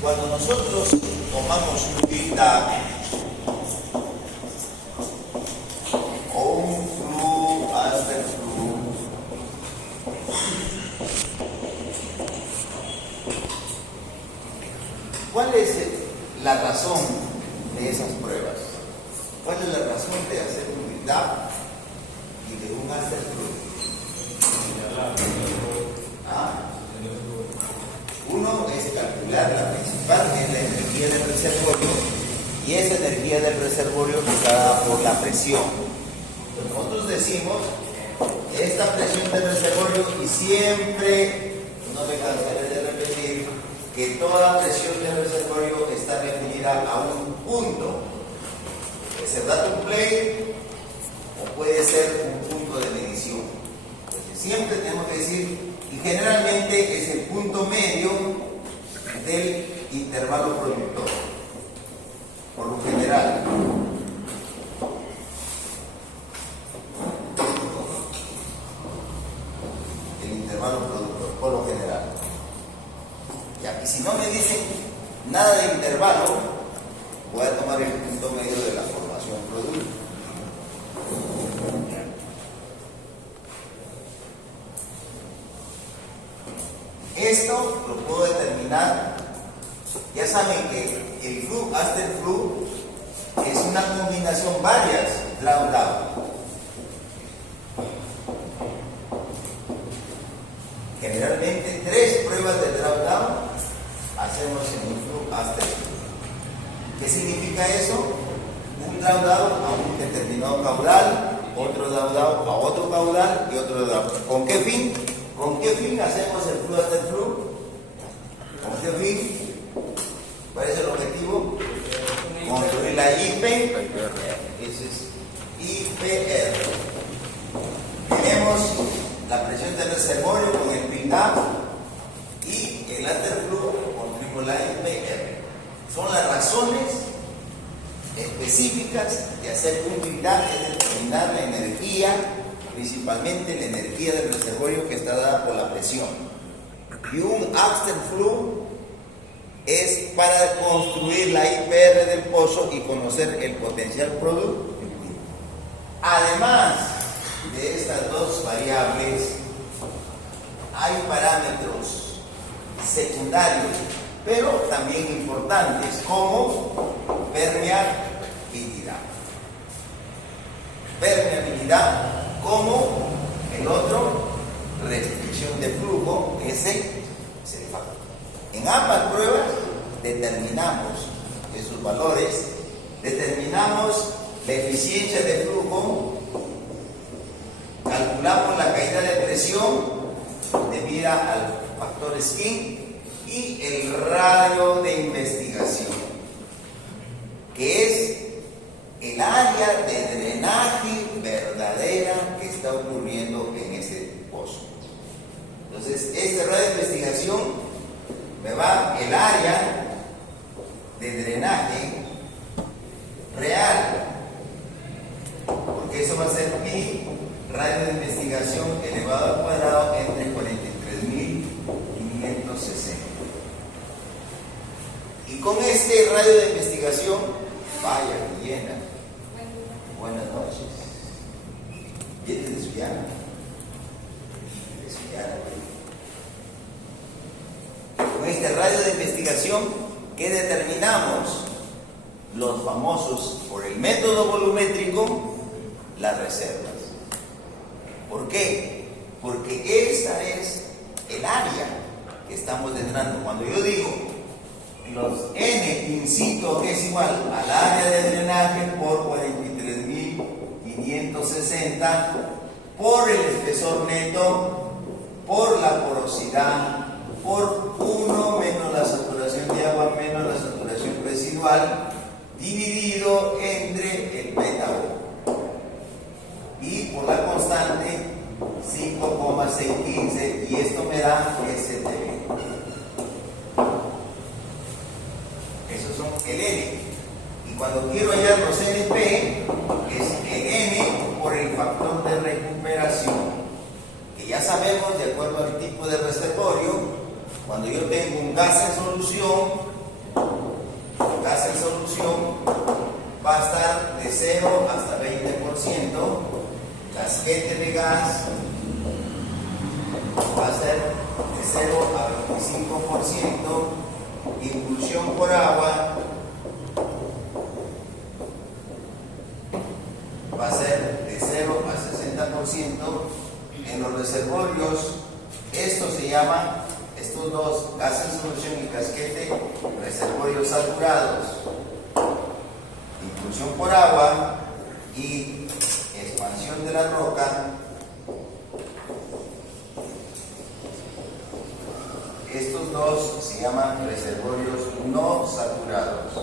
Cuando nosotros tomamos un feedback o un flu, after flu, ¿cuál es la razón de esas pruebas? ¿Cuál es la razón de hacer un feedback y de un after flu? Uno es calcular la principal, que es la energía del reservorio, y esa energía del reservorio está dada por la presión. Nosotros decimos esta presión del reservorio, y siempre, no me cansaré de repetir, que toda presión del reservorio está referida a un punto. Puede ser datum play o puede ser un punto de medición. Entonces, siempre tenemos que decir, y generalmente es el punto medio del intervalo productor, por lo general. El intervalo productor, por lo general. Ya, y si no me dicen nada de intervalo, voy a tomar el punto medio de la formación producto. Esto lo puedo determinar. Ya saben que el flu, after flu, es una combinación varias drawdown. Generalmente 3 pruebas de drawdown hacemos en un flu, after flu. ¿Qué significa eso? Un drawdown a un determinado caudal, otro drawdown a otro caudal y otro drawdown. ¿Con qué fin? ¿Con qué fin hacemos el flu after flu? ¿Con qué fin? ¿Cuál es el objetivo? Construir la IP. Ese es IPR. Tenemos la presión del reservorio con el build-up y el after flu construimos la IPR. Son las razones específicas de hacer un build-up, es determinar la energía, principalmente la energía del reservorio que está dada por la presión. Y un after flu es para construir la IPR del pozo y conocer el potencial producto. Además de estas dos variables, hay parámetros secundarios, pero también importantes, como permeabilidad. Permeabilidad, como el otro, restricción de flujo, ese es el factor. En ambas pruebas determinamos esos valores, determinamos la eficiencia de flujo, calculamos la caída de presión debida al factor Skin y el radio de investigación, que es el área de drenaje verdadera que está ocurriendo en ese pozo. Entonces, este radio de investigación me va el área de drenaje real, porque eso va a ser pi radio de investigación elevado al cuadrado entre 43.560. Y con este radio de investigación, vaya, llena. Buenas noches. ¿Vienes de Suyana? De Suyana. Con este radio de investigación, ¿qué determinamos? Los famosos, por el método volumétrico, las reservas. ¿Por qué? Porque esa es el área que estamos drenando. Cuando yo digo los N incito, que es igual al área de drenaje por 43.560, por el espesor neto, por la porosidad, por 1 menos la saturación de agua menos la saturación residual, dividido entre el beta O, y por la constante 5,615, y esto me da STB. Esos son el N. Y cuando quiero hallar los NP, es el N por el factor de recuperación, que ya sabemos, de acuerdo al tipo de reservorio, cuando yo tengo un gas en solución, solución va a estar de 0 hasta 20%, casquete de gas va a ser de 0 a 25%, impulsión por agua va a ser de 0 a 60%. En los reservorios, esto se llama, estos dos, gas en solución y casquete, reservorios saturados, impulsión por agua y expansión de la roca. Estos dos se llaman reservorios no saturados.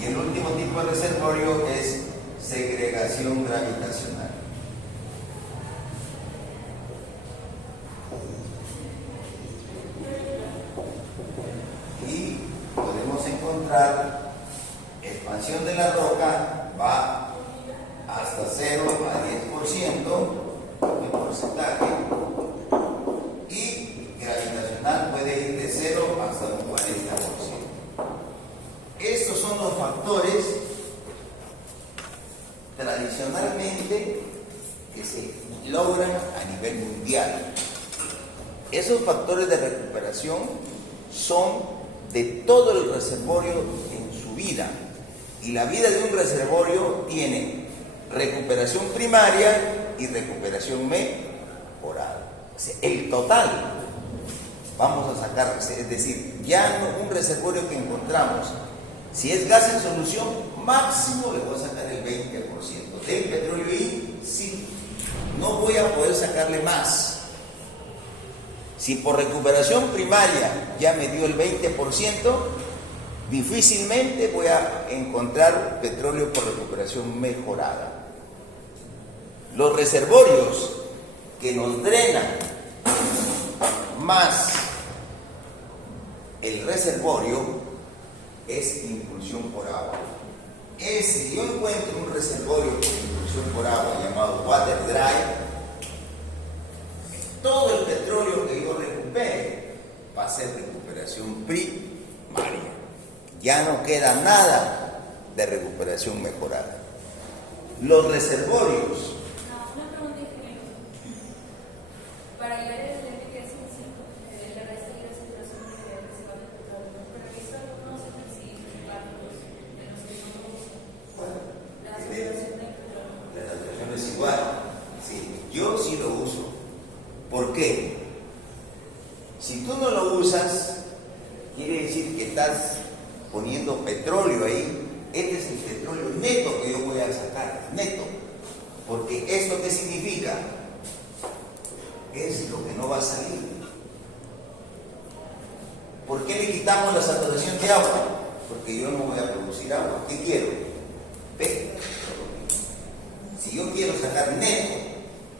Y el último tipo de reservorio es segregación gravitacional. Y podemos encontrar expansión de la roca va hasta 0 a 10% de porcentaje, y gravitacional puede ir de 0 hasta un 40%. Estos son los factores tradicionalmente que se logran a nivel mundial. Esos factores de recuperación son de todo el reservorio en su vida, y la vida de un reservorio tiene recuperación primaria y recuperación mejorada. O sea, el total vamos a sacar, es decir, ya no un reservorio que encontramos, si es gas en solución, máximo le voy a sacar el 20% del petróleo, y sí, no voy a poder sacarle más. Si por recuperación primaria ya me dio el 20%, difícilmente voy a encontrar petróleo por recuperación mejorada. Los reservorios que nos drenan más el reservorio es impulsión por agua. Si yo encuentro un reservorio con impulsión por agua llamado water dry, todo el petróleo que yo recupere va a ser recuperación primaria. Ya no queda nada de recuperación mejorada. Los reservorios. Una pregunta, ingeniero. Para llegar al nivel que es la resta de la saturación de reservar el petróleo, pero eso no se persigue en los de los que no lo usan. La saturación del petróleo. La saturación es igual. Sí, yo sí lo uso. ¿Por qué? Si tú no lo usas, quiere decir que estás poniendo petróleo ahí. Este es el petróleo neto que yo voy a sacar, neto. Porque ¿esto qué significa? Es lo que no va a salir. ¿Por qué le quitamos la saturación de agua? Porque yo no voy a producir agua. ¿Qué quiero? Petróleo. Si yo quiero sacar neto,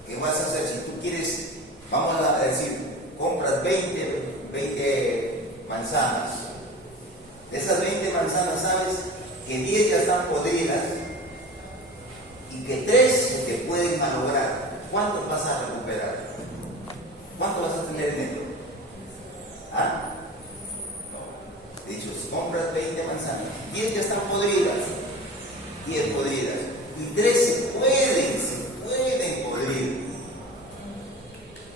¿qué vas a hacer? Si tú quieres, vamos a decir, compras 20 manzanas. De esas 20 manzanas, sabes que 10 ya están podridas y que 3 te pueden malograr. ¿Cuántos vas a recuperar? ¿Cuánto vas a tener neto? ¿Ah? No. De hecho, si compras 20 manzanas, 10 ya están podridas, 10 podridas, y 3 se pueden podrir.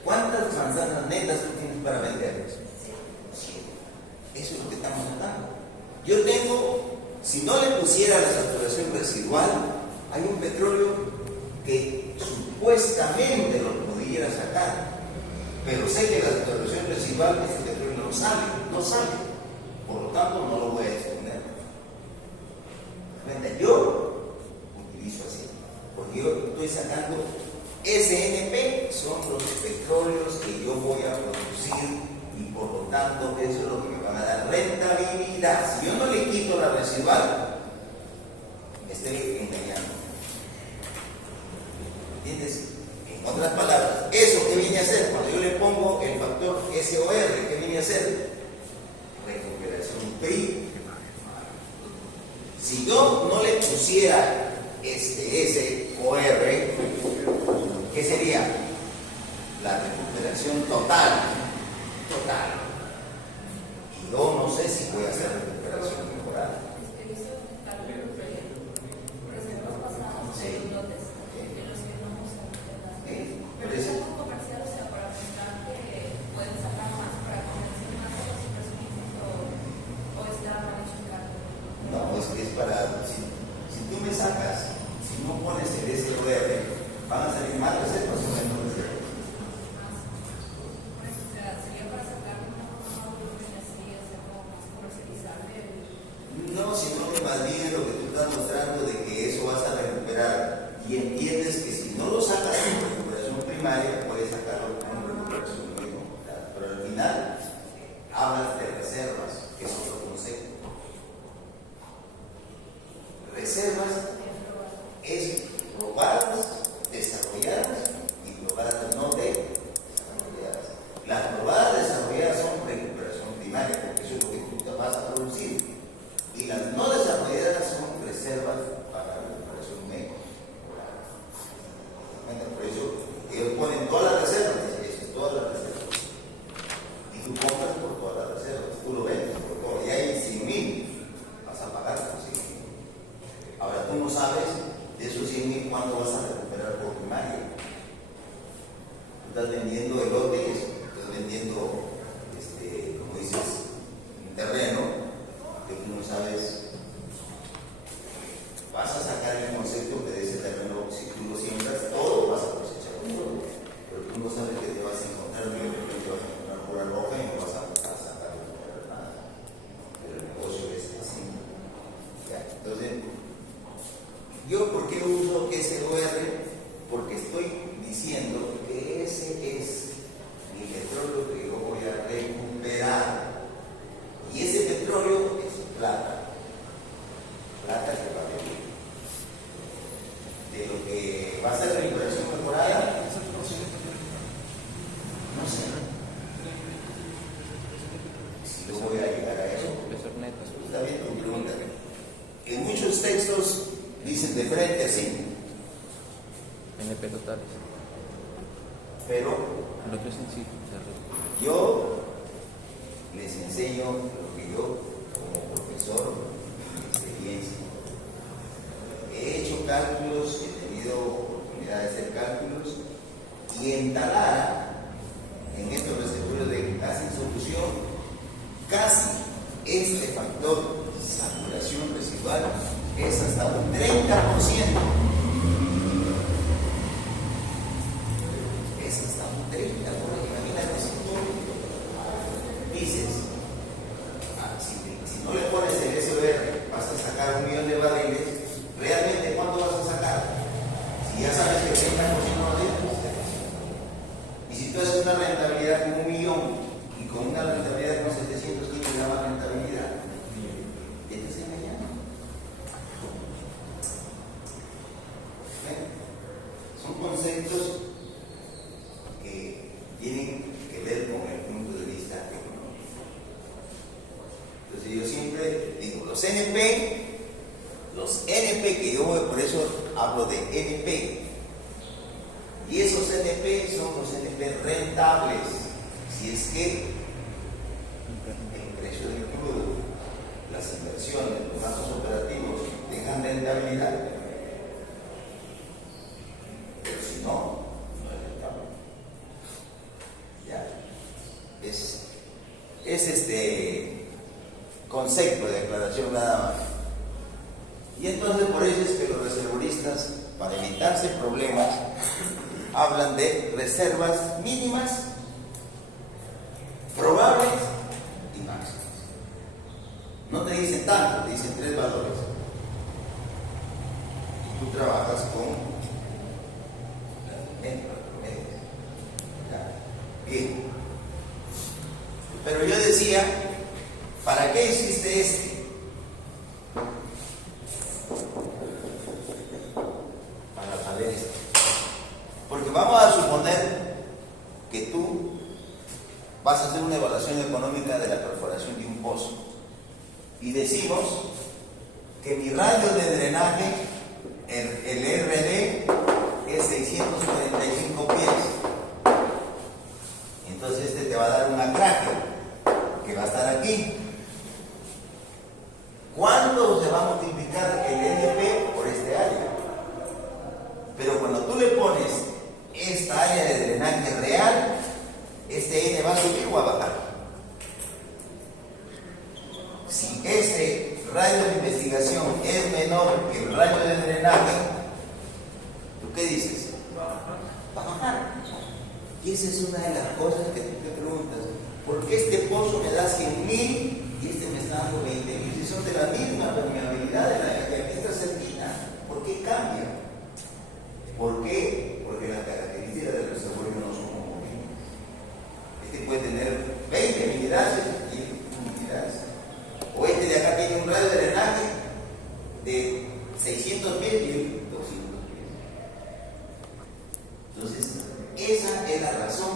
¿Cuántas manzanas netas tú tienes para venderlas? Eso es lo que estamos hablando. Yo tengo, si no le pusiera la saturación residual, hay un petróleo que supuestamente lo pudiera sacar, pero sé que la saturación residual, ese petróleo no sale, por lo tanto no lo voy a exponer. Yo utilizo así, porque yo estoy sacando SNP, son los petróleos que yo voy a producir, y por lo tanto eso es lo que me van a dar rentabilidad. Si yo no le quito la residual, me estoy engañando. ¿Entiendes? En otras palabras, ¿eso qué viene a hacer? Cuando yo le pongo el factor SOR, ¿qué viene a hacer? Recuperación primaria. Si yo no le pusiera SOR, ¿qué sería? La recuperación total. si voy a hacer recuperación temporal. Es que hizo cálculos de reservas pasadas de los lotes de los que no hemos sacado. Pero es algo comercial, o sea, para pensar que pueden sacar más para comerciar más de los inversionistas o está mal hecho el cálculo. No, es que es para, si tú me sacas, si no pones el SOR, van a salir más reservas o menos reservas. Sería para sacar una volumen así, hacer como más comercializable. No, sino que más bien lo que tú estás mostrando de que eso vas a recuperar y entiendes que si no lo sacas en recuperación primaria, puedes sacarlo con recuperación secundaria. Pero al final hablas de reservas, que es otro concepto. Reservas es probadas, desarrolladas y probadas no desarrolladas. Las probadas desarrolladas son recuperación primaria, porque eso es lo que tú te vas a producir. Y las no desarrolladas son reservas para la recuperación mejorada. Por eso ellos ponen todas las reservas, eso es todas las reservas. Y tú compras por todas las reservas, tú lo vendes por todo. Y hay 100,000, vas a pagar por 100,000. Ahora tú no sabes de esos 100,000 cuánto vas a recuperar por primaria. Tú estás vendiendo elotes, estás vendiendo, como dices, un terreno que tú no sabes. Vas a sacar el concepto que de ese terreno, si tú lo siembras, todo vas a cosechar todo. Pero tú no sabes que te vas a encontrar, te vas a encontrar pura roja y no vas a sacar nada. Pero el negocio es así. ¿Ya? Entonces, ¿yo por qué uso SOR? Porque estoy diciendo que ese es mi petróleo que yo voy a recuperar. Y ese petróleo es plata. Plata que va a venir. De lo que va a ser recuperación mejorada, no sé. Si yo voy a llegar a eso. Está bien tu pregunta. En muchos textos dicen de frente así. NP totales. Pero Lo que es en sí. yo les enseño lo que yo, como profesor, mi experiencia. He hecho cálculos, he tenido oportunidad de hacer cálculos, y en Talara, en estos reservorios de casi solución, casi este factor saturación residual es hasta un 30%. Es hasta un 30%. Imagínate si tú dices, si no le pones el SOR, vas a sacar 1 millón de barriles, ¿realmente cuánto vas a sacar? Si ya sabes que el 30% no tienes. Y si tú haces una rentabilidad con 1 millón y con una rentabilidad con 700, ¿quién te da más rentabilidad? ¿Ya te estás engañando? Son conceptos que tienen que ver con el punto de vista económico. Entonces yo siempre digo, los NP que yo voy, por eso hablo de NP. Y esos NP son los NP rentables. Si es que el precio del crudo, las inversiones, los gastos operativos dejan rentabilidad. Pero si no, no es rentable. Ya. Es este concepto de declaración nada más. Y entonces por eso es que los reservoristas, para evitarse problemas, hablan de reservas mínimas, probables y máximas. No te dicen tanto, te dicen 3 valores. Y tú trabajas con medias. Bien. Pero yo decía, ¿para qué existe este? Para saber esto. Porque vamos a suponer que tú vas a hacer una evaluación económica de la perforación de un pozo. Y decimos que mi radio de drenaje, el RD, es 645 pies. Entonces este te va a dar un anclaje que va a estar aquí. ¿cuándo se va a multiplicar el NP por este área? Pero cuando tú le pones esta área de drenaje real, este N va a subir o a bajar. Si este radio de investigación es menor que el radio de drenaje, ¿tú qué dices? Va a bajar. Y esa es una de las cosas que tú te preguntas. ¿Por qué este pozo me da 100.000 y este me está dando 20.000? Si son de la misma permeabilidad de la que aquí está cerquita, ¿por qué cambia? ¿Por qué? Porque las características del reservorio no son homogéneas. Este puede tener 20 milidarcios y 1 milidarcio. O este de acá tiene un radio de drenaje de 600 pies y 200 pies. Entonces, esa es la razón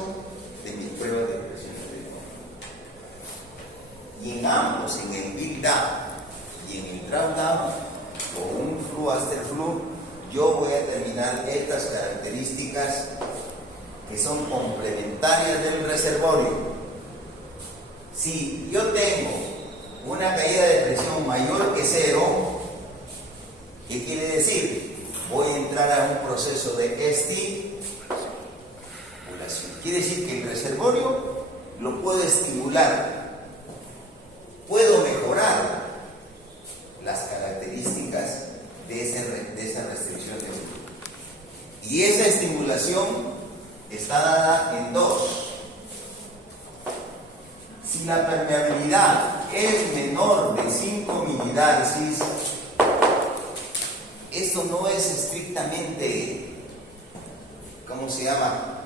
de mis pruebas de presión de fondo. Y en ambos, en el build up y en el drawdown, con un flu after flu, yo voy a determinar estas características que son complementarias del reservorio. Si yo tengo una caída de presión mayor que 0, ¿qué quiere decir? Voy a entrar a un proceso de estimulación. Quiere decir que el reservorio lo puedo estimular, puedo mejorar las características de esa restricción de flujo. Y esa estimulación está dada en 2. Si la permeabilidad es menor de 5 milidarcis, esto no es estrictamente, ¿cómo se llama?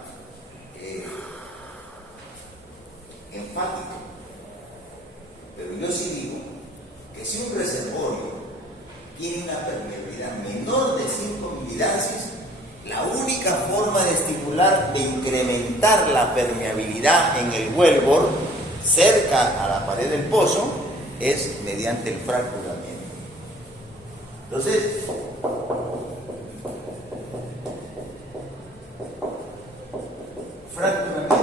Enfático. Pero yo sí digo que si un reservorio tiene una permeabilidad menor de 5 milidarcis, la única forma de estimular, de incrementar la permeabilidad en el wellbore cerca a la pared del pozo, es mediante el fracturamiento. Entonces, fracturamiento.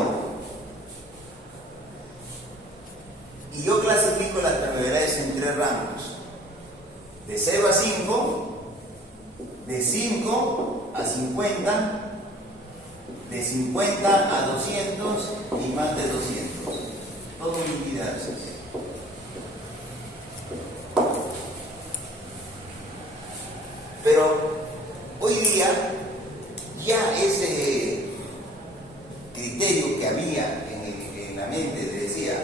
Y yo clasifico las permeabilidades en 3 rangos: de 0 a 5, de 5 a 50, de 50 a 200 y más de 200. Todo milidarcios. Pero hoy día ya ese criterio que había en la mente decía,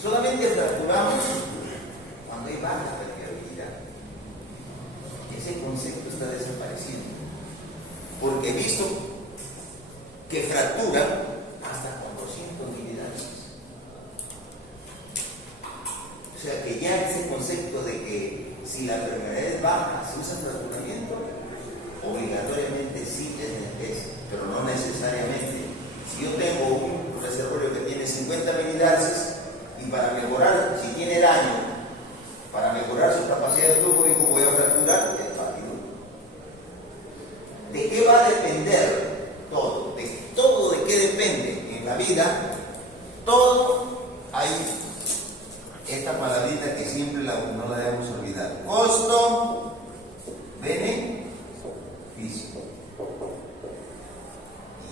solamente fracturamos cuando hay baja permeabilidad. Ese concepto está desapareciendo, porque he visto que fractura hasta con 200 milidarcios. O sea que ya ese concepto de que si la permeabilidad es baja se usa fracturamiento, obligatoriamente sí es, pero no necesariamente. Si yo tengo un reservorio que tiene 50 milidarcios y para mejorar, si tiene daño, para mejorar su capacidad de flujo, digo, voy a fracturar, es válido. ¿De qué va a depender todo? ¿De qué depende en la vida? Todo hay esta palabrita que siempre no la debemos olvidar: costo, beneficio.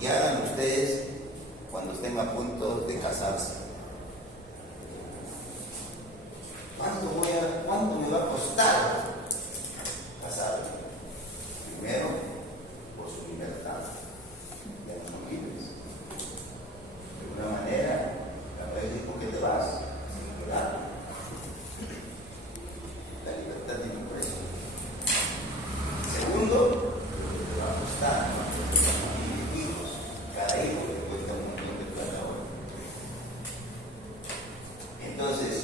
Y hagan ustedes cuando estén a punto de casarse. ¿Cuánto me va a costar casarme? Primero, por su libertad. Ya no son libres. De una manera, la vez dijo que te vas, ¿verdad? La libertad tiene un precio. Segundo, te va a costar hijos. Cada hijo le cuesta un montón de plata ahora. Entonces,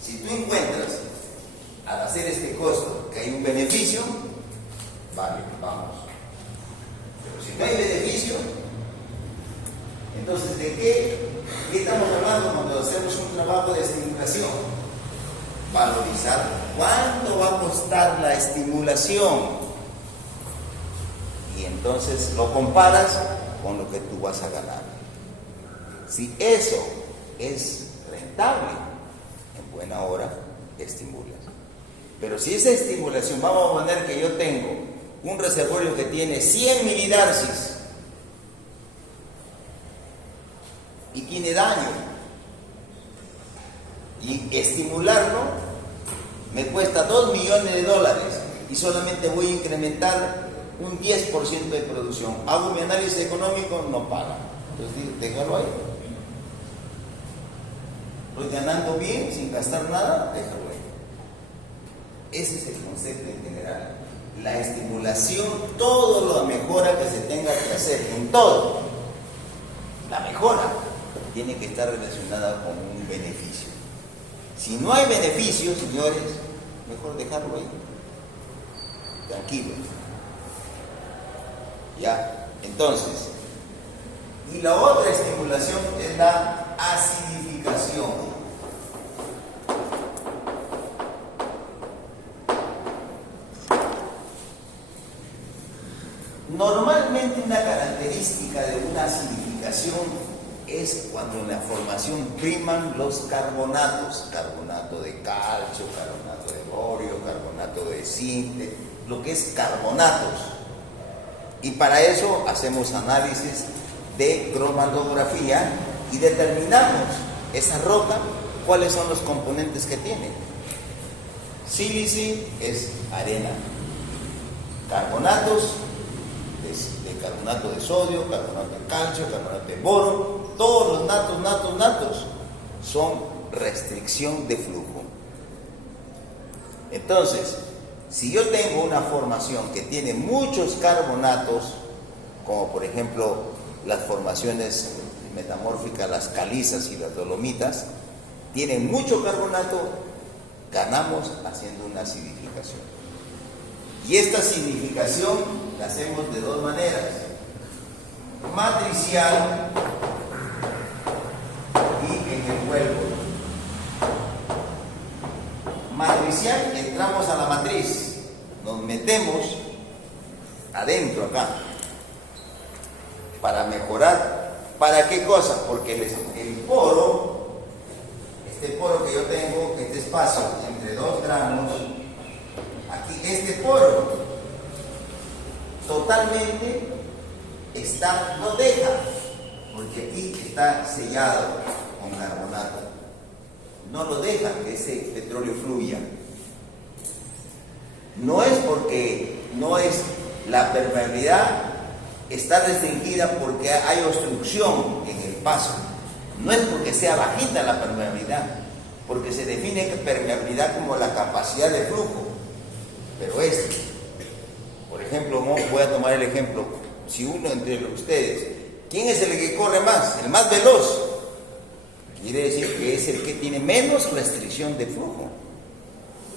si tú encuentras al hacer este costo que hay un beneficio, vale, vamos. Pero si no hay beneficio, entonces ¿de qué estamos hablando cuando hacemos un trabajo de estimulación? Valorizar cuánto va a costar la estimulación. Y entonces lo comparas con lo que tú vas a ganar. Si eso es rentable, en buena hora estimulas. Pero si esa estimulación, vamos a poner que yo tengo un reservorio que tiene 100 milidarcis y tiene daño, y estimularlo me cuesta $2 millones y solamente voy a incrementar un 10% de producción. Hago mi análisis económico, no paga. Entonces, déjalo ahí. Estoy ganando bien, sin gastar nada, déjalo ahí. Ese es el concepto en general. La estimulación, todo lo mejora que se tenga que hacer, en todo. La mejora tiene que estar relacionada con un beneficio. Si no hay beneficio, señores, mejor dejarlo ahí. Tranquilo. Ya, entonces, y la otra estimulación es la acidificación. Normalmente una característica de una acidificación es cuando en la formación priman los carbonatos, carbonato de calcio, carbonato de borio, carbonato de zinc, lo que es carbonatos. Y para eso hacemos análisis de cromatografía y determinamos esa roca, cuáles son los componentes que tiene. Sílice es arena, carbonatos de carbonato de sodio, carbonato de calcio, carbonato de boro, todos los natos son restricción de flujo. Entonces, si yo tengo una formación que tiene muchos carbonatos, como por ejemplo las formaciones metamórficas, las calizas y las dolomitas, tienen mucho carbonato, ganamos haciendo una acidificación. Y esta acidificación la hacemos de dos maneras: matricial y en el huevo. Matricial, entramos a la matriz, nos metemos adentro acá para mejorar. ¿Para qué cosa? Porque el poro, este poro que yo tengo, este espacio entre 2 granos, aquí este poro totalmente no deja, porque aquí está sellado con carbonato. No lo deja que ese petróleo fluya. No es porque no es la permeabilidad, está restringida porque hay obstrucción en el paso. No es porque sea bajita la permeabilidad, porque se define permeabilidad como la capacidad de flujo. Pero por ejemplo, voy a tomar el ejemplo, si uno entre ustedes, ¿quién es el que corre más? El más veloz. Quiere decir que es el que tiene menos restricción de flujo,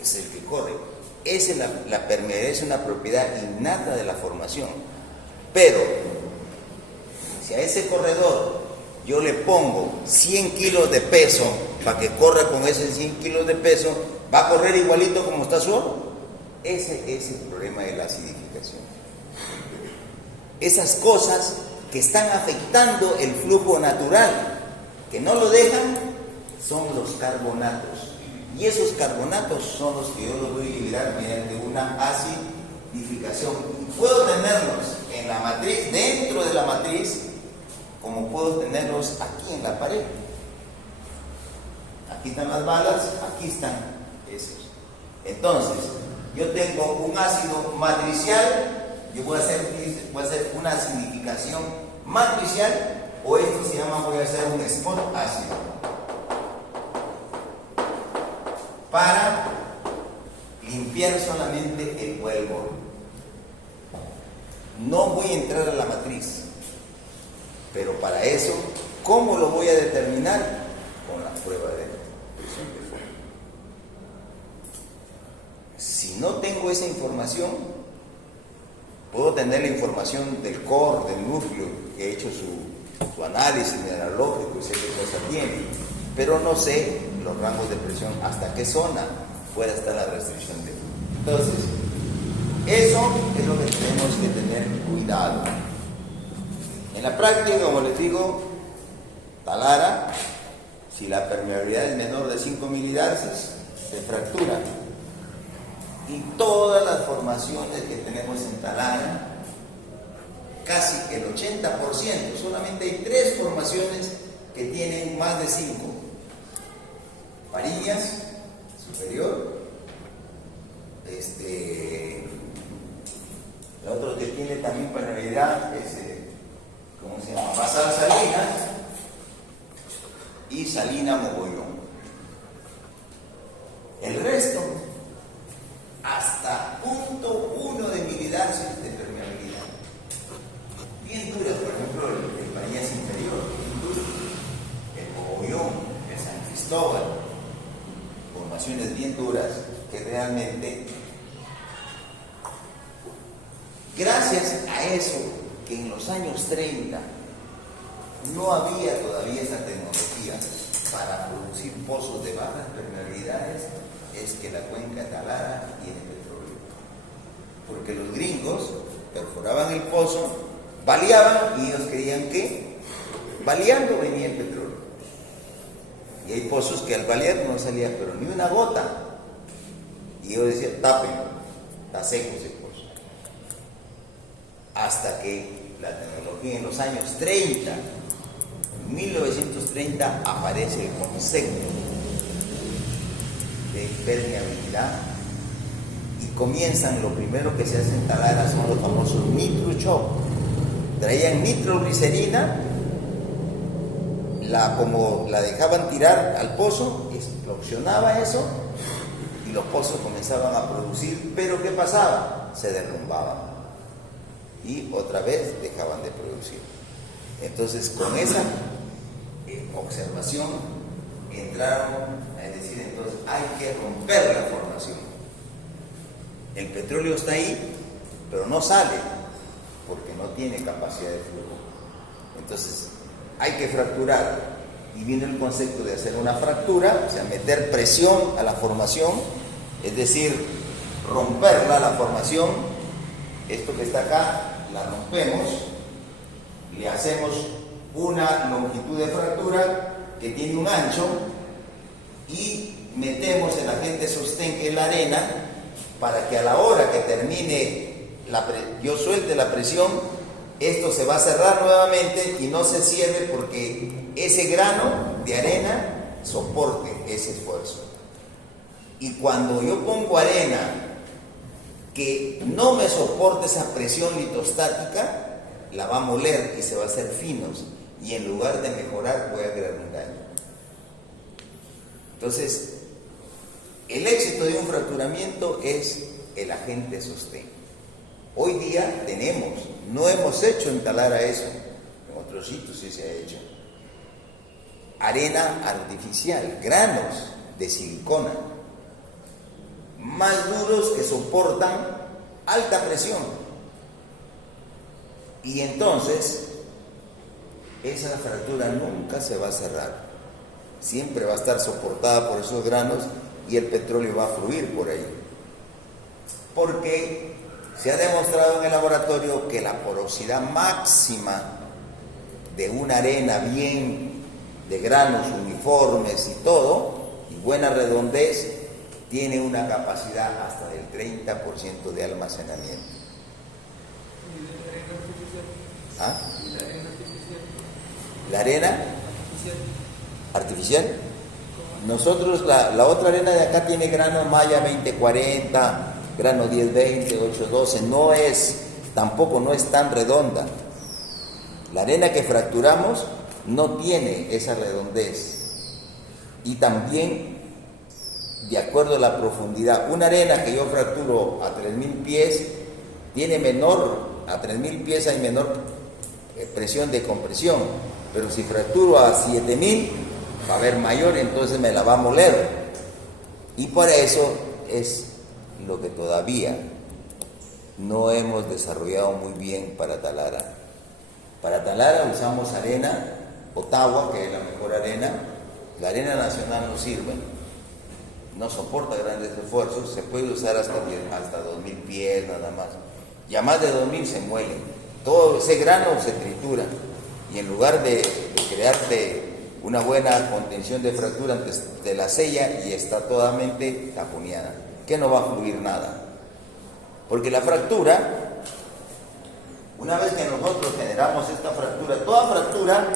es el que corre. Esa es la permeabilidad, es una propiedad innata de la formación. Pero si a ese corredor yo le pongo 100 kilos de peso para que corra con esos 100 kilos de peso, ¿va a correr igualito como está solo? Ese es el problema de la acidificación. Esas cosas que están afectando el flujo natural, que no lo dejan, son los carbonatos. Y esos carbonatos son los que yo los voy a liberar mediante una acidificación. Y puedo tenerlos en la matriz, dentro de la matriz, como puedo tenerlos aquí en la pared. Aquí están las balas, aquí están esos. Entonces, yo tengo un ácido matricial, yo voy a hacer una acidificación matricial, o esto se llama, voy a hacer un spot ácido, para limpiar solamente el huevo. No voy a entrar a la matriz, pero para eso, ¿cómo lo voy a determinar? Con la prueba de presión de fuego. Si no tengo esa información, puedo tener la información del core, del núcleo, que he hecho su análisis mineralógico y sé qué cosa tiene, pero no sé los rangos de presión, hasta qué zona pueda estar la restricción de flujo. Entonces, eso es lo que tenemos que tener cuidado. En la práctica, como les digo, talara, si la permeabilidad es menor de 5 milidarcis, se fractura. Y todas las formaciones que tenemos en Talara, casi el 80%, solamente hay 3 formaciones que tienen más de 5. Pariñas, superior, el otro que tiene también penalidad es, ¿cómo se llama? Pasar Salinas y Salina Mogollón. El resto, hasta 0.1 de milidarcios de permeabilidad. Bien duras, por ejemplo, el Pariñas inferior, bien duro. El Mogollón, el San Cristóbal, formaciones bien duras que realmente, gracias a eso, que en los años 30 no había todavía esa tecnología para producir pozos de bajas permeabilidades, es que la cuenca Talara tiene petróleo. Porque los gringos perforaban el pozo, baleaban y ellos creían que baleando venía el petróleo. Y hay pozos que al balear no salía pero ni una gota. Y yo decía, tapen, está seco ese pozo. Hasta que la tecnología en los años 30, en 1930, aparece el concepto de permeabilidad y comienzan, lo primero que se hace en Talara son los famosos nitro shock. Traían nitroglicerina, como la dejaban tirar al pozo, explosionaba eso y los pozos comenzaban a producir, pero ¿qué pasaba? Se derrumbaban y otra vez dejaban de producir. Entonces, con esa observación entraron a decir, entonces hay que romper la formación. El petróleo está ahí, pero no sale porque no tiene capacidad de flujo. Entonces hay que fracturar, y viene el concepto de hacer una fractura, o sea, meter presión a la formación, es decir, romperla, la formación. Esto que está acá la rompemos, le hacemos una longitud de fractura que tiene un ancho y metemos el agente sostén, que es la arena, para que a la hora que termine yo suelte la presión, esto se va a cerrar nuevamente y no se cierre porque ese grano de arena soporte ese esfuerzo. Y cuando yo pongo arena que no me soporte esa presión litostática, la va a moler y se va a hacer finos, y en lugar de mejorar voy a crear un daño. Entonces, el éxito de un fracturamiento es el agente sostén. Hoy día tenemos, no hemos hecho en Talara eso, en otros sitios sí se ha hecho, arena artificial, granos de silicona, más duros que soportan alta presión. Y entonces, esa fractura nunca se va a cerrar. Siempre va a estar soportada por esos granos y el petróleo va a fluir por ahí. Porque se ha demostrado en el laboratorio que la porosidad máxima de una arena bien de granos uniformes y todo, y buena redondez, tiene una capacidad hasta del 30% de almacenamiento. ¿Ah? ¿La arena artificial? Nosotros, la otra arena de acá tiene grano Maya 2040, grano 1020, 812, tampoco no es tan redonda. La arena que fracturamos no tiene esa redondez. Y también, de acuerdo a la profundidad, una arena que yo fracturo a 3000 pies tiene a 3000 pies hay menor presión de compresión, pero si fracturo a 7000 va a haber mayor, entonces me la va a moler. Y por eso es lo que todavía no hemos desarrollado muy bien para Talara. Para Talara usamos arena Ottawa, que es la mejor arena. La arena nacional no sirve, no soporta grandes esfuerzos, se puede usar hasta 2000 pies nada más, y a más de 2000 se muele, todo ese grano se tritura, y en lugar de crearte una buena contención de fractura antes de la sella y está totalmente taponeada, que no va a fluir nada. Porque la fractura, una vez que nosotros generamos esta fractura, toda fractura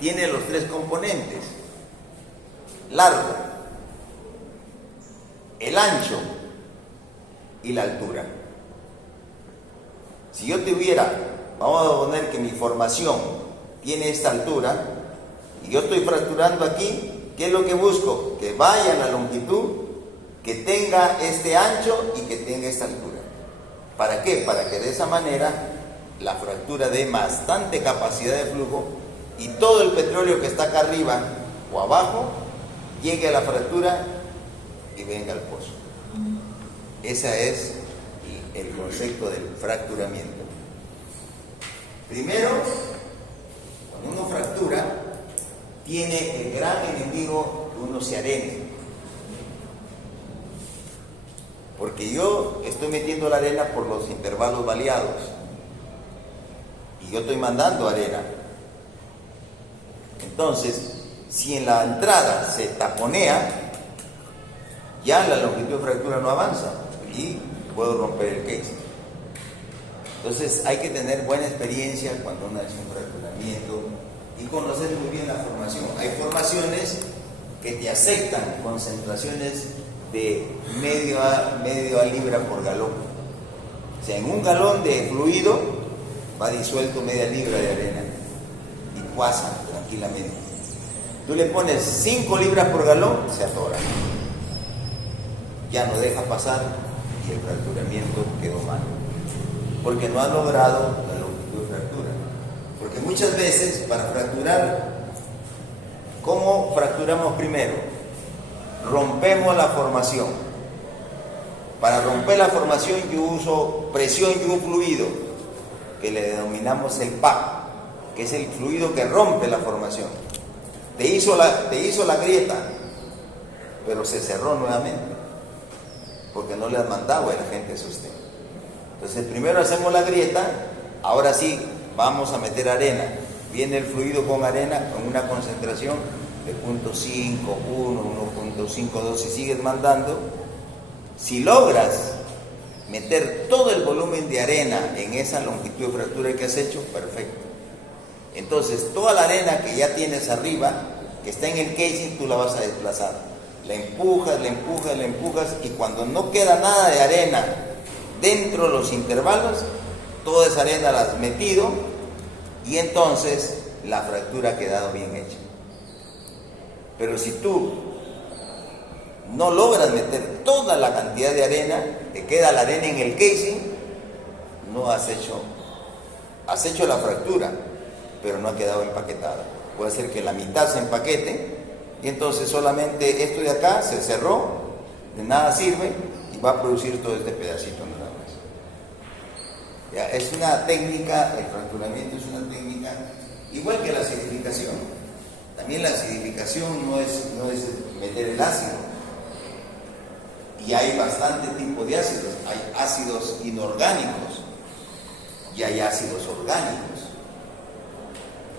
tiene los tres componentes: largo, el ancho y la altura. Si yo tuviera, vamos a poner que mi formación tiene esta altura y yo estoy fracturando aquí, ¿qué es lo que busco? Que vaya la longitud, que tenga este ancho y que tenga esta altura. ¿Para qué? Para que de esa manera la fractura dé bastante capacidad de flujo y todo el petróleo que está acá arriba o abajo llegue a la fractura y venga al pozo. Ese es el concepto del fracturamiento. Primero, cuando uno fractura, tiene el gran enemigo que uno se arene. Porque yo estoy metiendo la arena por los intervalos baleados y yo estoy mandando arena. Entonces, si en la entrada se taponea, ya la longitud de fractura no avanza y puedo romper el casing. Entonces hay que tener buena experiencia cuando uno hace un fracturamiento y conocer muy bien la formación. Hay formaciones que te aceptan concentraciones de medio libra por galón. O sea, en un galón de fluido va disuelto media libra de arena y pasa tranquilamente. Tú le pones 5 libras por galón, se atora. Ya no deja pasar y el fracturamiento quedó mal. Porque no ha logrado la longitud de fractura. Porque muchas veces para fracturar, ¿cómo fracturamos primero? Rompemos la formación. Para romper la formación yo uso presión y un fluido que le denominamos el PAC, que es el fluido que rompe la formación. Te hizo la grieta, pero se cerró nuevamente porque no le has mandado el agente de sostén. Entonces primero hacemos la grieta, ahora sí vamos a meter arena. Viene el fluido con arena con una concentración de 0.5, 1, 1.52 y sigues mandando. Si logras meter todo el volumen de arena en esa longitud de fractura que has hecho, perfecto. Entonces toda la arena que ya tienes arriba, que está en el casing, tú la vas a desplazar. La empujas, la empujas, la empujas y cuando no queda nada de arena dentro de los intervalos, toda esa arena la has metido y entonces la fractura ha quedado bien hecha. Pero si tú no logras meter toda la cantidad de arena, te queda la arena en el casing, no has hecho la fractura, pero no ha quedado empaquetada. Puede ser que la mitad se empaquete y entonces solamente esto de acá se cerró, de nada sirve y va a producir todo este pedacito nada más. Ya, es una técnica, el fracturamiento es una técnica igual que la acidificación. También la acidificación no es meter el ácido. Y hay bastante tipo de ácidos. Hay ácidos inorgánicos y hay ácidos orgánicos.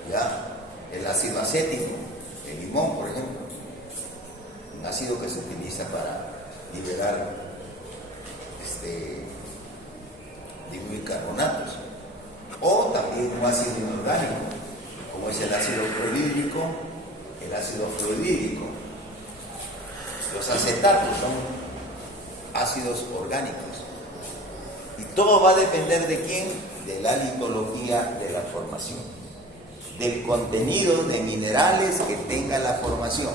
¿Ya? El ácido acético, el limón, por ejemplo, un ácido que se utiliza para liberar bicarbonatos. O también un ácido inorgánico, como es el ácido clorhídrico, el ácido fluorhídrico. Los acetatos son ácidos orgánicos. Y todo va a depender de quién, de la litología de la formación, del contenido de minerales que tenga la formación.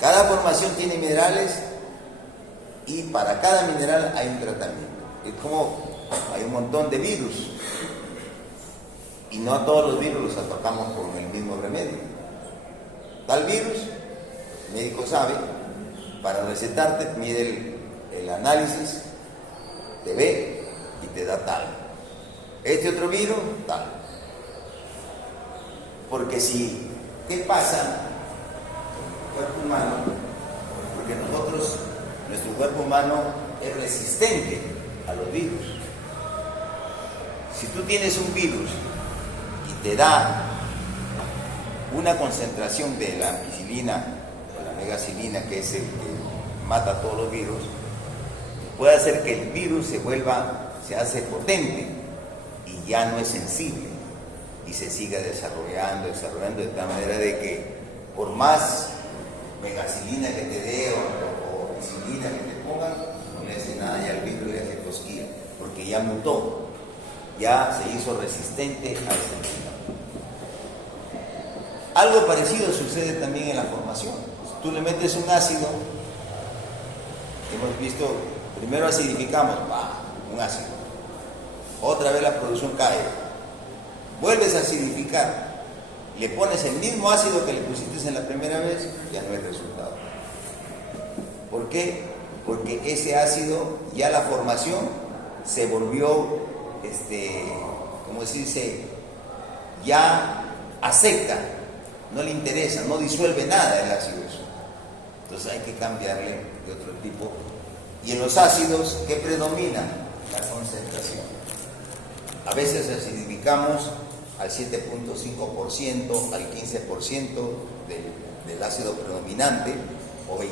Cada formación tiene minerales y para cada mineral hay un tratamiento. Es como hay un montón de virus y no a todos los virus los atacamos con el mismo remedio. Tal virus, el médico sabe, para recetarte mide el análisis, te ve y te da tal. Este otro virus, tal. Porque si, ¿qué pasa con el cuerpo humano? Porque nuestro cuerpo humano es resistente a los virus. Si tú tienes un virus y te da una concentración de la ampicilina o la megacilina, que es el que mata todos los virus, puede hacer que el virus se hace potente y ya no es sensible y se siga desarrollando de tal manera de que por más megacilina que te dé o ampicilina que te pongan, no le hace nada, ya el virus le hace cosquilla, porque ya mutó, ya se hizo resistente a esa enfermedad. Algo parecido sucede también en la formación. Tú le metes un ácido, hemos visto, primero acidificamos, un ácido, otra vez la producción cae, vuelves a acidificar, le pones el mismo ácido que le pusiste en la primera vez, ya no hay resultado. ¿Por qué? Porque ese ácido, ya la formación se volvió, ¿cómo decirse? Ya acepta, no le interesa, no disuelve nada el ácido eso. Entonces hay que cambiarle de otro tipo. Y en los ácidos, ¿qué predomina? La concentración. A veces acidificamos al 7.5%, al 15% del ácido predominante, o 25%, 30%.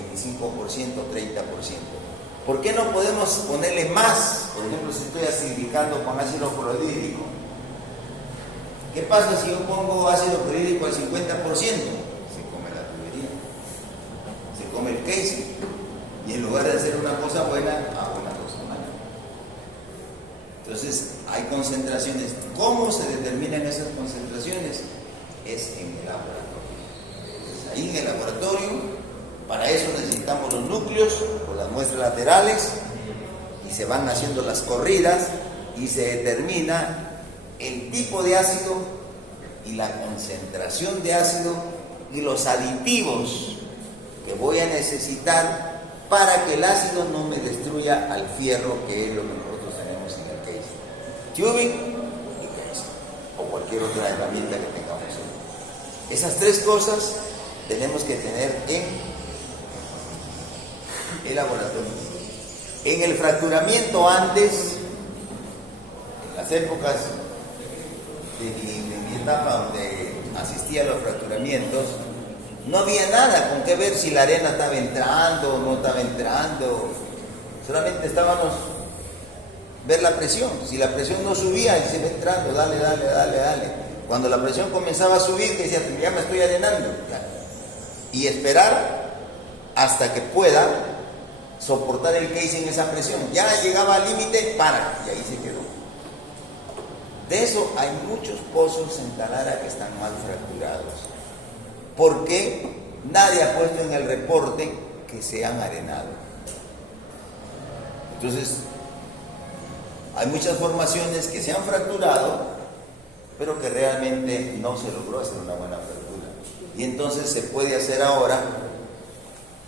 ¿Por qué no podemos ponerle más? Por ejemplo, si estoy acidificando con ácido clorhídrico, ¿qué pasa si yo pongo ácido clorhídrico al 50%? Se come la tubería, se come el casing, y en lugar de hacer una cosa buena, hago una cosa mala. Entonces, hay concentraciones. ¿Cómo se determinan esas concentraciones? Es en el laboratorio. Es ahí en el laboratorio. Para eso necesitamos los núcleos o las muestras laterales, y se van haciendo las corridas y se determina el tipo de ácido y la concentración de ácido y los aditivos que voy a necesitar para que el ácido no me destruya al fierro, que es lo que nosotros tenemos en el case. Tubing y case, o cualquier otra herramienta que tengamos. Esas tres cosas tenemos que tener en el laboratorio. En el fracturamiento antes, en las épocas de mi etapa donde asistía a los fracturamientos, no había nada con qué ver si la arena estaba entrando o no estaba entrando. Solamente estábamos ver la presión. Si la presión no subía, y se va entrando, dale. Cuando la presión comenzaba a subir, que decía, ya me estoy arenando. Y esperar hasta que pueda soportar el casing esa presión. Ya llegaba al límite, para, y ahí se quedó. De eso hay muchos pozos en Talara que están mal fracturados, porque nadie ha puesto en el reporte que se han arenado. Entonces, hay muchas formaciones que se han fracturado, pero que realmente no se logró hacer una buena fractura. Y entonces se puede hacer ahora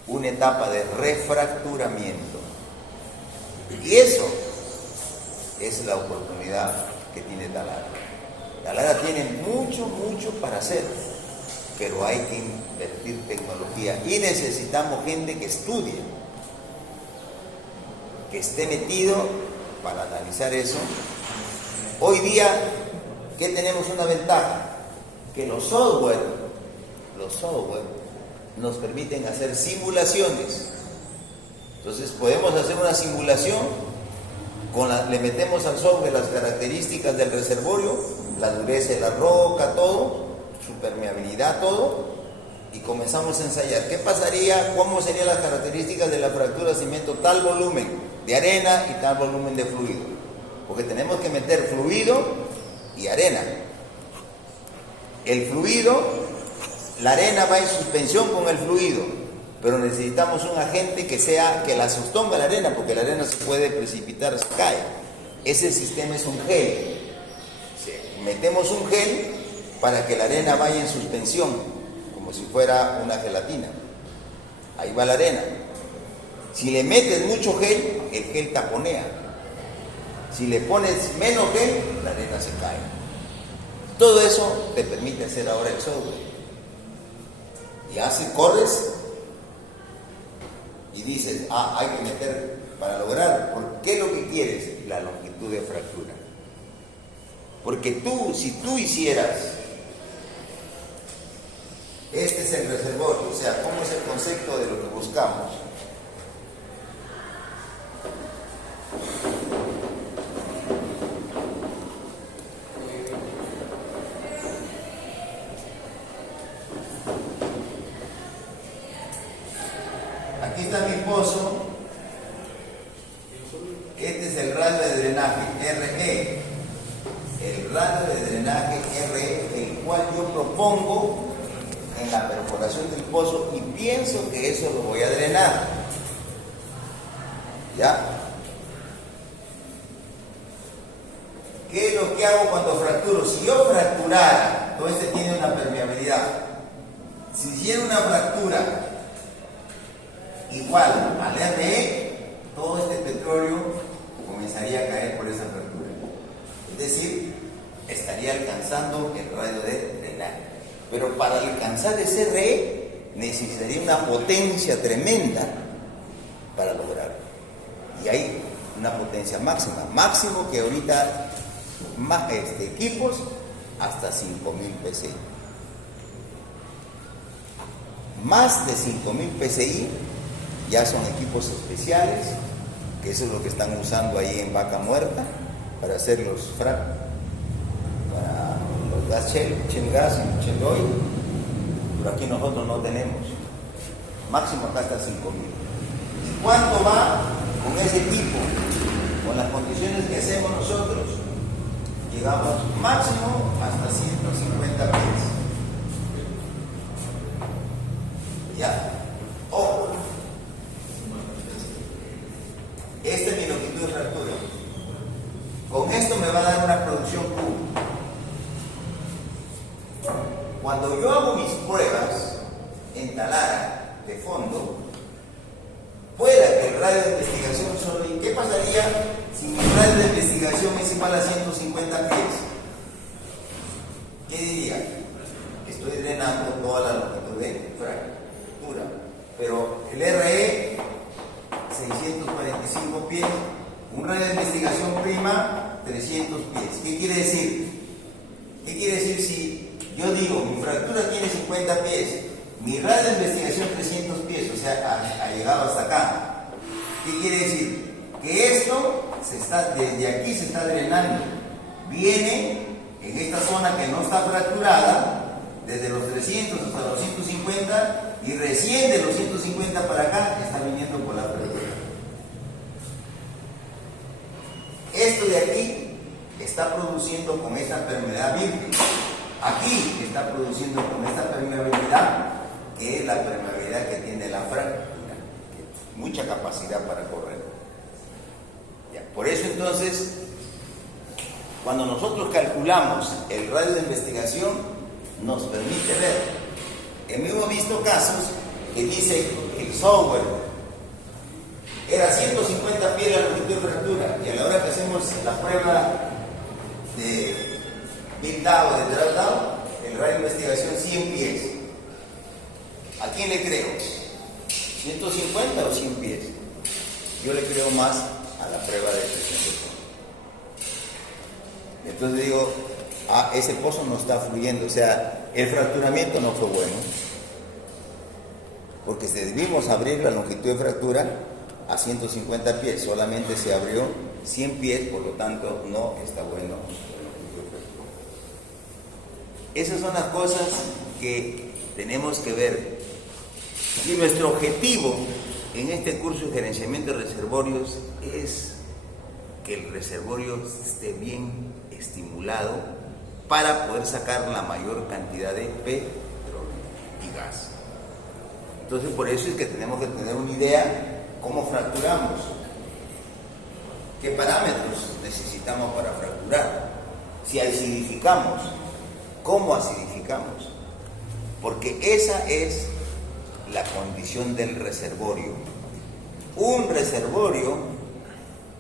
una etapa de refracturamiento. Y eso es la oportunidad que tiene Talara. Talara tiene mucho para hacer, pero hay que invertir tecnología y necesitamos gente que estudie, que esté metido para analizar eso. Hoy día, ¿qué tenemos una ventaja? Que los software nos permiten hacer simulaciones. Entonces podemos hacer una simulación, le metemos al software las características del reservorio, la dureza de la roca, todo, su permeabilidad, todo, y comenzamos a ensayar. ¿Qué pasaría? ¿Cómo serían las características de la fractura de cemento? Tal volumen de arena y tal volumen de fluido, porque tenemos que meter fluido y arena. El fluido, la arena va en suspensión con el fluido, pero necesitamos un agente que la sostenga la arena, porque la arena se puede precipitar, se cae. Ese sistema es un gel. Metemos un gel para que la arena vaya en suspensión, como si fuera una gelatina. Ahí va la arena. Si le metes mucho gel, el gel taponea. Si le pones menos gel, la arena se cae. Todo eso te permite hacer ahora el software. Y corres y dices, hay que meter para lograr, ¿por qué lo que quieres? La longitud de fractura. Porque si tú hicieras es el reservorio, o sea, cómo es el concepto de lo que buscamos. Aquí está mi pozo. Este es el radio de drenaje, RE. El radio de drenaje RE, el cual yo propongo en la perforación del pozo y pienso que eso lo voy a drenar. ¿Ya? ¿Qué es lo que hago cuando fracturo? Si yo fracturara, todo este tiene una permeabilidad. Si hiciera una fractura igual al RE, todo este petróleo comenzaría a caer por esa fractura. Es decir, estaría alcanzando el radio de drenaje. Pero para alcanzar ese RE necesitaría una potencia tremenda para lograrlo. Y hay una potencia máxima. Máximo que ahorita equipos hasta 5000 PSI. Más de 5000 PSI ya son equipos especiales, que eso es lo que están usando ahí en Vaca Muerta para hacer los frac, para los gas shell gas y shell oil. Pero aquí nosotros no tenemos. Máximo acá hasta 5000. ¿Y cuánto va con ese equipo? Con las condiciones que hacemos nosotros, llegamos máximo hasta 150 pies. Ya. Ojo. Esta es mi longitud de fractura. Con esto me va a dar una producción Q. Cuando yo hago mis pruebas en Talara de fondo, pueda que el radio de investigación solo... ¿Qué pasaría si mi radio de investigación es igual a 150 pies? ¿Qué diría? Estoy drenando toda la longitud de fractura. Pero el RE, 645 pies, un radio de investigación prima, 300 pies. ¿Qué quiere decir? ¿Qué quiere decir si yo digo, mi fractura tiene 50 pies, mi radio de investigación 300 pies, o sea, ha llegado hasta acá? ¿Qué quiere decir? Que esto desde aquí se está drenando. Viene en esta zona que no está fracturada, desde los 300 hasta los 150, y recién de los 150 para acá está viniendo por la fractura. Esto de aquí está produciendo con esta permeabilidad virgen. Aquí está produciendo con esta permeabilidad, que es la permeabilidad que tiene la fractura, mucha capacidad para correr. Ya, por eso entonces, cuando nosotros calculamos el radio de investigación, nos permite ver. Hemos visto casos que dice el software era 150 pies la longitud de fractura, y a la hora que hacemos la prueba de build-out o de drawdown, el radio de investigación 100 pies. ¿A quién le creo? ¿150 o 100 pies? Yo le creo más a la prueba de 300. Entonces digo, ese pozo no está fluyendo, o sea, el fracturamiento no fue bueno, porque si debimos abrir la longitud de fractura a 150 pies, solamente se abrió 100 pies, por lo tanto no está bueno. Esas son las cosas que tenemos que ver. Y nuestro objetivo en este curso de gerenciamiento de reservorios es que el reservorio esté bien estimulado para poder sacar la mayor cantidad de petróleo y gas. Entonces, por eso es que tenemos que tener una idea cómo fracturamos, qué parámetros necesitamos para fracturar, si acidificamos, cómo acidificamos, porque esa es la condición del reservorio. Un reservorio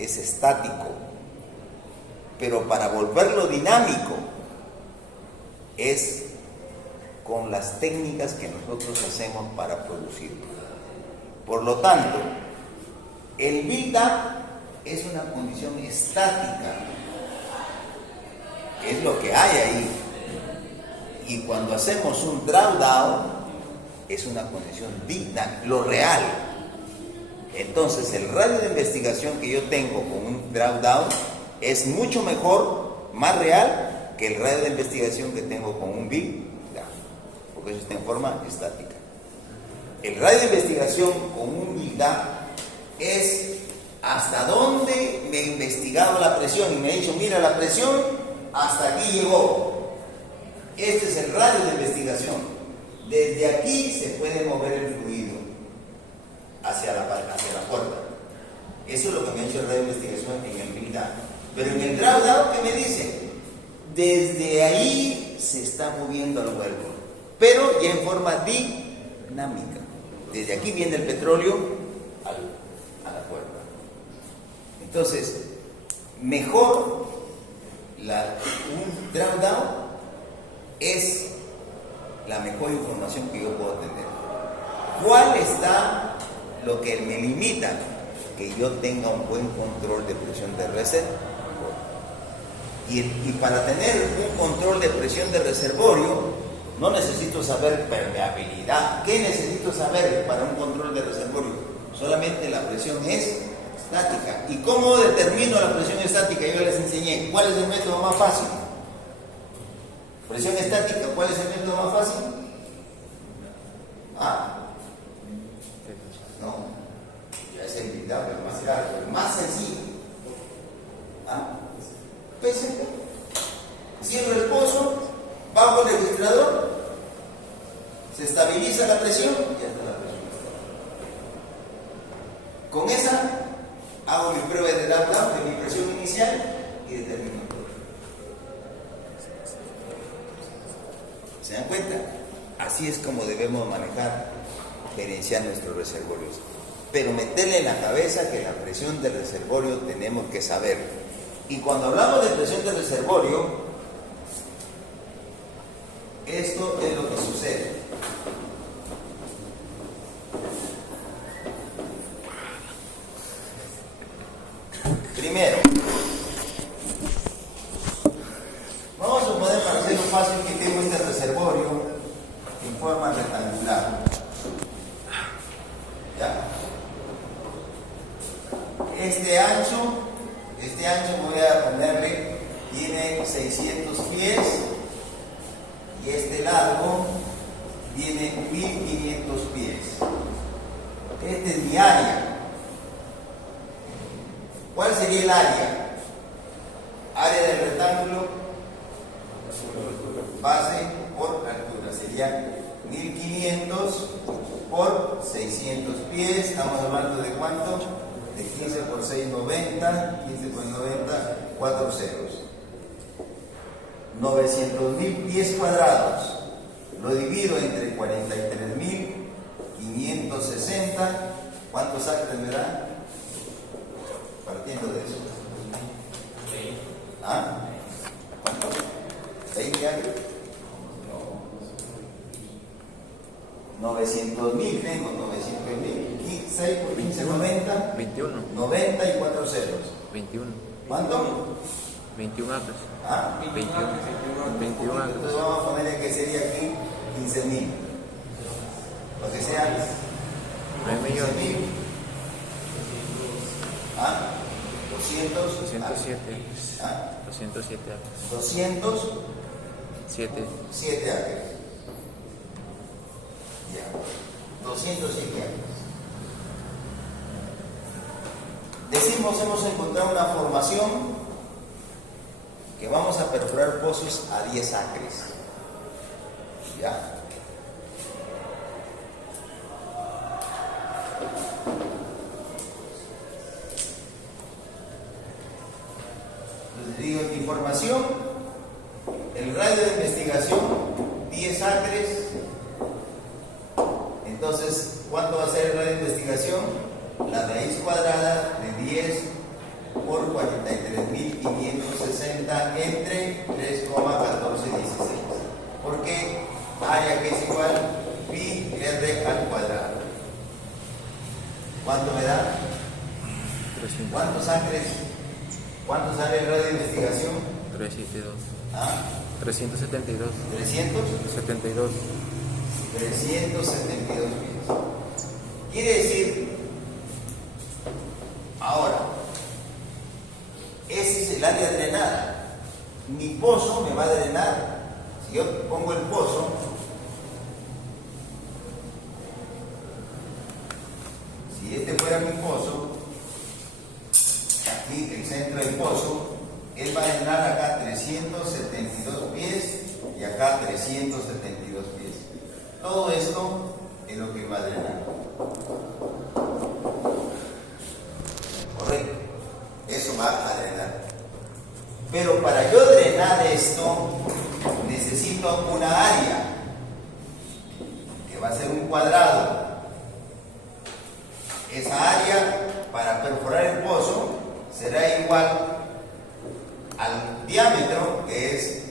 es estático, pero para volverlo dinámico es con las técnicas que nosotros hacemos para producirlo. Por lo tanto, el build-up es una condición estática, es lo que hay ahí. Y cuando hacemos un drawdown, es una condición dinámica, lo real. Entonces, el radio de investigación que yo tengo con un drawdown es mucho mejor, más real, que el radio de investigación que tengo con un big down, porque eso está en forma estática. El radio de investigación con un big down es hasta dónde me he investigado la presión y me he dicho, mira, la presión hasta aquí llegó. Este es el radio de investigación. Desde aquí se puede mover el fluido hacia la puerta. Eso es lo que me ha hecho el radio de investigación en el big down. Pero en el drawdown, ¿qué me dice? Desde ahí se está moviendo el cuerpo, pero ya en forma dinámica. Desde aquí viene el petróleo a la puerta. Entonces, mejor un drawdown es la mejor información que yo puedo tener. ¿Cuál está lo que me limita? Que yo tenga un buen control de presión de reservorio. Y para tener un control de presión de reservorio, no necesito saber permeabilidad. ¿Qué necesito saber para un control de reservorio? Solamente la presión es estática. ¿Y cómo determino la presión estática? Yo les enseñé. ¿Cuál es el método más fácil? Presión estática, ¿cuál es el método más fácil? No, ya es inevitable, el más caro, el más sencillo. PCP. Cierro el pozo, bajo el registrador, se estabiliza la presión y ya está la presión estable. Con esa hago mi prueba de drawdown de mi presión inicial y determino todo. ¿Se dan cuenta? Así es como debemos manejar, gerenciar nuestros reservorios. Pero meterle en la cabeza que la presión del reservorio tenemos que saber. Y cuando hablamos de presión del reservorio, esto es lo que sucede. Primero, vamos a poner, para hacerlo fácil, que tengo este reservorio en forma rectangular. ¿Ya? Este ancho voy a ponerle, tiene 600 pies y este largo tiene 1500 pies. Este es mi área. ¿Cuál sería el área? Área del rectángulo, base por altura, sería 1500 por 600 pies. Estamos hablando de cuánto? De 15 por 6, 90, 15 por 90, 4 ceros. 900.000 pies cuadrados. Lo divido entre 43.560. ¿Cuántos acres me da? Partiendo de eso. ¿Cuánto? ¿20 acres? No. 900.000, tengo 900.000. 6 por 15, 90. 21. 90 y 4 ceros. 21. ¿Cuánto? 21 acres. 21. 21 acres. Entonces vamos a ponerle que sería aquí 15.000. Lo que sea. 9 millones. 200. 207 acres. 207 acres. 207 acres. Ya. 207 acres. Decimos, hemos encontrado una formación que vamos a perforar pozos a 10 acres. ¿Ya? Entonces digo, en mi formación, el radio de investigación, 10 acres. Entonces, ¿cuánto va a ser el radio de investigación? La raíz cuadrada de 10 por 43.560 entre 3,1416. ¿Por qué? Área que es igual pi r al cuadrado. ¿Cuánto me da? 300. ¿Cuántos acres? ¿Cuánto sale el radio de investigación? 372. 372. 372. 72. 372 pies. Quiere decir, ahora, ese es el área drenada. Mi pozo me va a drenar. Si yo pongo el pozo, si este fuera mi pozo, aquí el centro del pozo, él va a drenar acá 372 pies y acá 372 pies. Todo esto es lo que va a drenar. Correcto. Eso va a drenar. Pero para yo drenar esto, necesito una área que va a ser un cuadrado. Esa área para perforar el pozo será igual al diámetro, que es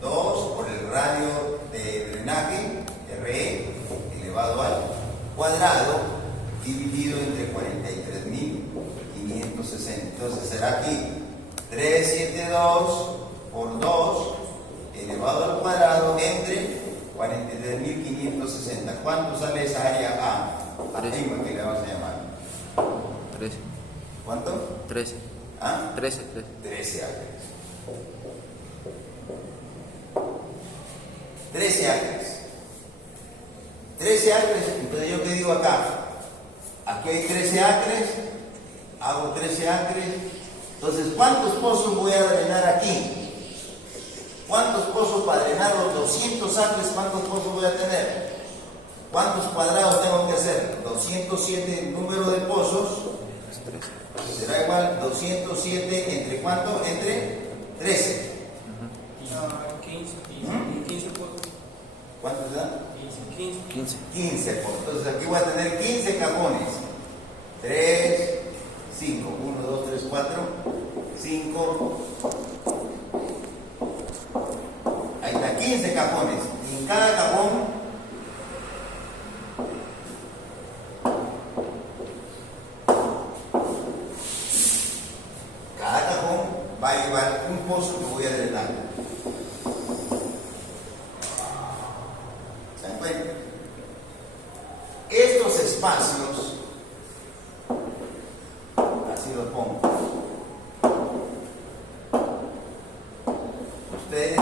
2 por el radio de drenaje, RE, elevado al cuadrado, dividido entre 43.560. Entonces será aquí 372 por 2 elevado al cuadrado entre 43.560. ¿Cuánto sale esa área A? Arriba, que le vamos a llamar. 13. ¿Cuánto? 13. ¿Ah? 13. 13 acres. 13 acres. 13 acres, entonces yo qué digo acá. Aquí hay 13 acres, hago 13 acres. Entonces, ¿cuántos pozos voy a drenar aquí? ¿Cuántos pozos para drenar los 200 acres? ¿Cuántos pozos voy a tener? ¿Cuántos cuadrados tengo que hacer? 207 el número de pozos. Será igual 207 entre cuánto? Entre 13. 15 por ¿Cuántos dan? 15. 15 pozos. Entonces aquí voy a tener 15 cajones. 3, 5. 1, 2, 3, 4, 5. Ahí está, 15 cajones. Y en cada cajón va a llevar un pozo que voy a drenar. ¿Se dan cuenta? Estos espacios, así los pongo. Ustedes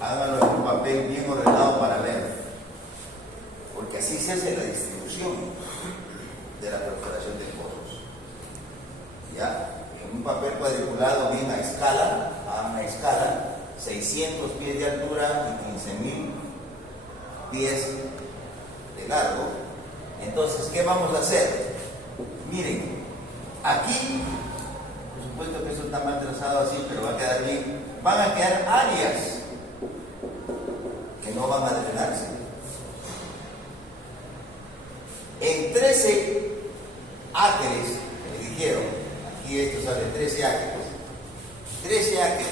háganlo en un papel bien ordenado para ver, porque así se hace la distribución de la perforación de pozos. ¿Ya? Un papel cuadriculado bien a escala, 600 pies de altura y 15.000 pies de largo. Entonces, ¿qué vamos a hacer? Miren, aquí, por supuesto que eso está mal trazado así, pero va a quedar bien. Van a quedar áreas que no van a drenarse. En 13 acres, me dijeron, y esto sale 13 acres. 13 acres.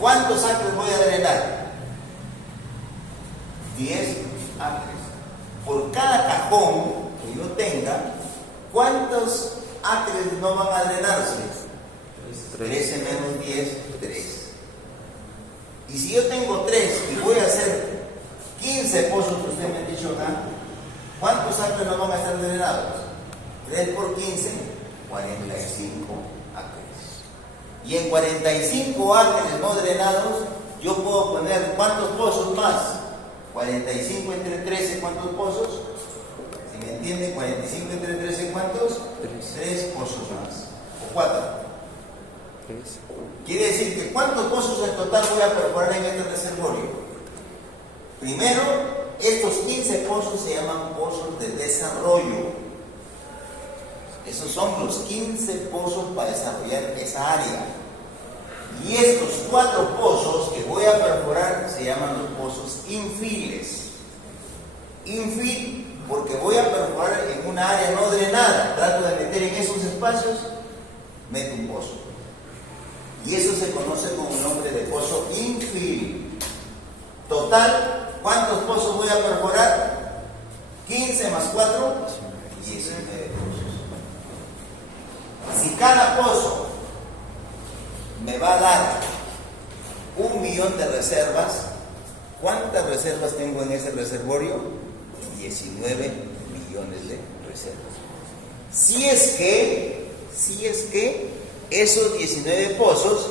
¿Cuántos acres voy a drenar? 10 acres. Por cada cajón que yo tenga, ¿cuántos acres no van a drenarse? 13 menos 10, 3. Y si yo tengo 3 y voy a hacer 15 pozos que usted me ha dicho acá, ¿cuántos acres no van a estar drenados? 3 por 15, 45 acres. Y en 45 acres no drenados, yo puedo poner ¿cuántos pozos más? 45 entre 13, ¿cuántos pozos? Si me entienden, 45 entre 13, ¿cuántos? 3 pozos más. O 4. 3. Quiere decir que ¿cuántos pozos en total voy a perforar en este reservorio? Primero, estos 15 pozos se llaman pozos de desarrollo. Esos son los 15 pozos para desarrollar esa área. Y estos 4 pozos que voy a perforar se llaman los pozos infiles. Infil porque voy a perforar en una área no drenada. Trato de meter en esos espacios, meto un pozo. Y eso se conoce con el nombre de pozo infil. Total, ¿cuántos pozos voy a perforar? 15 más 4, 19 pozos. Si cada pozo me va a dar 1 millón de reservas, ¿Cuántas reservas tengo en ese reservorio? 19 millones de reservas. Si es que esos 19 pozos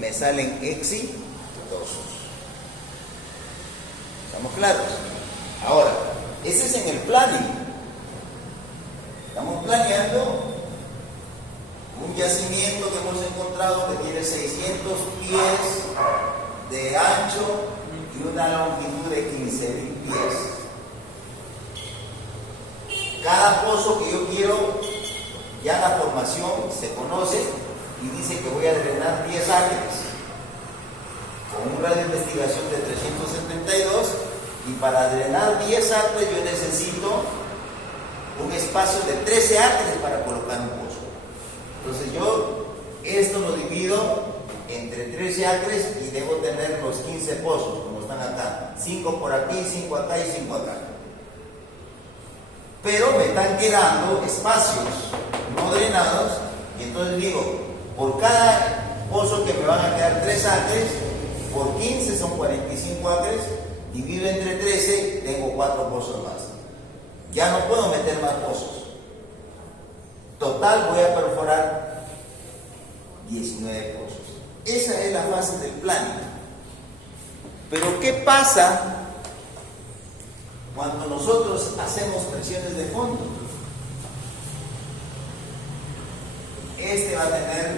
me salen exitosos. ¿Estamos claros? Ahora, ese es en el planning. Estamos planeando un yacimiento que hemos encontrado que tiene 600 pies de ancho y una longitud de 15.000 pies. Cada pozo que yo quiero, ya la formación se conoce y dice que voy a drenar 10 acres con un radio de investigación de 372, y para drenar 10 acres yo necesito un espacio de 13 acres para colocar un pozo. Entonces yo esto lo divido entre 13 acres y debo tener los 15 pozos como están acá, 5 por aquí, 5 acá y 5 acá. Pero me están quedando espacios no drenados, y entonces digo, por cada pozo que me van a quedar 3 acres, por 15 son 45 acres, divido entre 13, tengo 4 pozos más. Ya no puedo meter más pozos. Total voy a perforar 19 pozos. Esa es la fase del planning. Pero ¿qué pasa cuando nosotros hacemos presiones de fondo? Este va a tener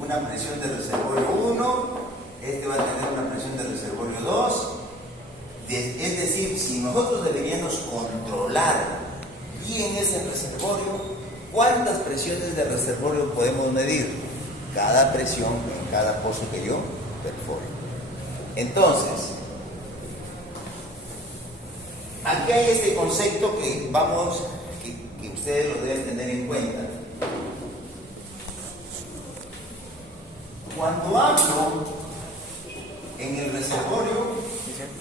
una presión de reservorio 1, este va a tener una presión de reservorio 2. Es decir, si nosotros deberíamos controlar bien ese reservorio, ¿cuántas presiones de reservorio podemos medir? Cada presión en cada pozo que yo perfore. Entonces, aquí hay este concepto que ustedes lo deben tener en cuenta. Cuando hablo en el reservorio,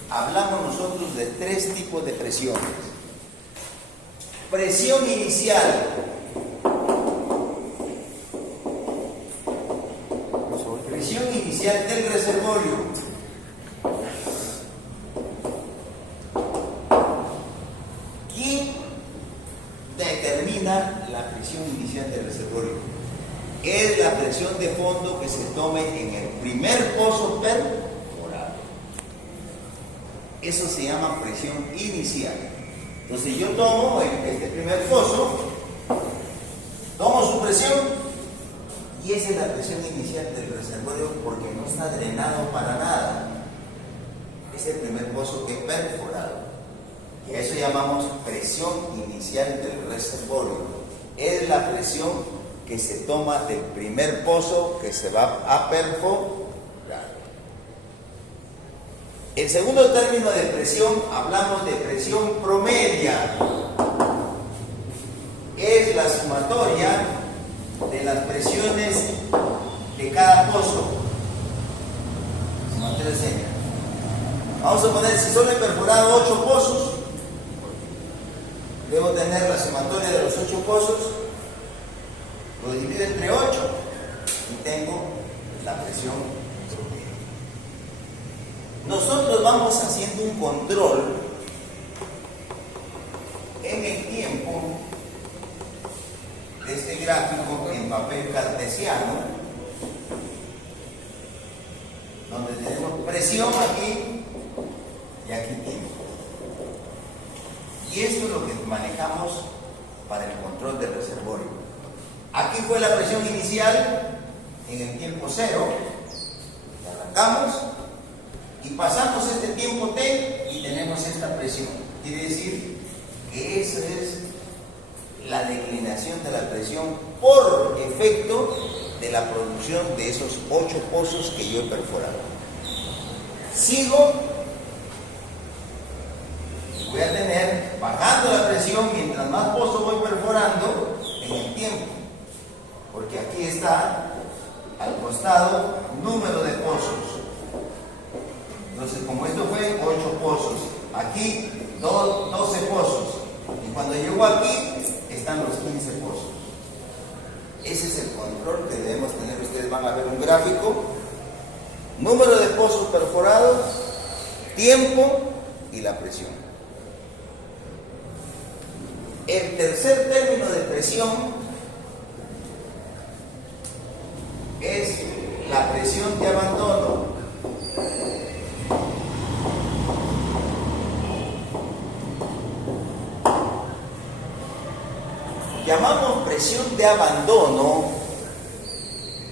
hablamos nosotros de 3 tipos de presiones. Presión inicial. Presión inicial del reservorio. ¿Quién determina la presión inicial del reservorio? Es la presión de fondo que se tome en el primer pozo perforado. Eso se llama presión inicial. Entonces yo tomo este primer pozo, tomo su presión, y esa es la presión inicial del reservorio porque no está drenado para nada. Es el primer pozo que he perforado. Y a eso llamamos presión inicial del reservorio. Es la presión que se toma del primer pozo que se va a perforar. El segundo término de presión, hablamos de presión promedia. Es la sumatoria de las presiones de cada pozo. Sumatoria seña. Vamos a poner, si solo he perforado 8 pozos, debo tener la sumatoria de los 8 pozos, lo divido entre 8 y tengo la presión promedio. Nosotros vamos haciendo un control en el tiempo de este gráfico en papel cartesiano, donde tenemos presión aquí y aquí tiempo. Y esto es lo que manejamos para el control del reservorio. Aquí fue la presión inicial en el tiempo 0, arrancamos y pasamos este tiempo t y tenemos esta presión. Quiere decir que esa es la declinación de la presión por efecto de la producción de esos 8 pozos que yo he perforado. Sigo, voy a tener bajando la presión mientras más pozos voy perforando en el tiempo, porque aquí está al costado número de pozos. Entonces, como esto fue 8 pozos, aquí 12 pozos, y cuando llego aquí están los 15 pozos. Ese es el control que debemos tener. Ustedes van a ver un gráfico: número de pozos perforados, tiempo y la presión. El tercer término de presión es la presión de abandono. Llamamos presión de abandono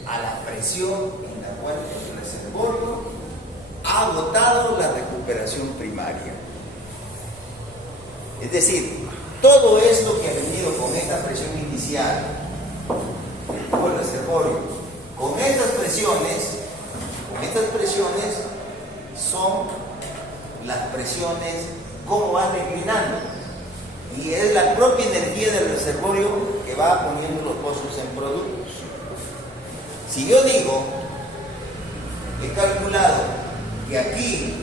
a la presión en la cual el reservorio ha agotado la recuperación primaria. Es decir, todo esto que ha venido con esta presión inicial del reservorio, con estas presiones son las presiones cómo van declinando. Y es la propia energía del reservorio que va poniendo los pozos en productos. Si yo digo, he calculado que aquí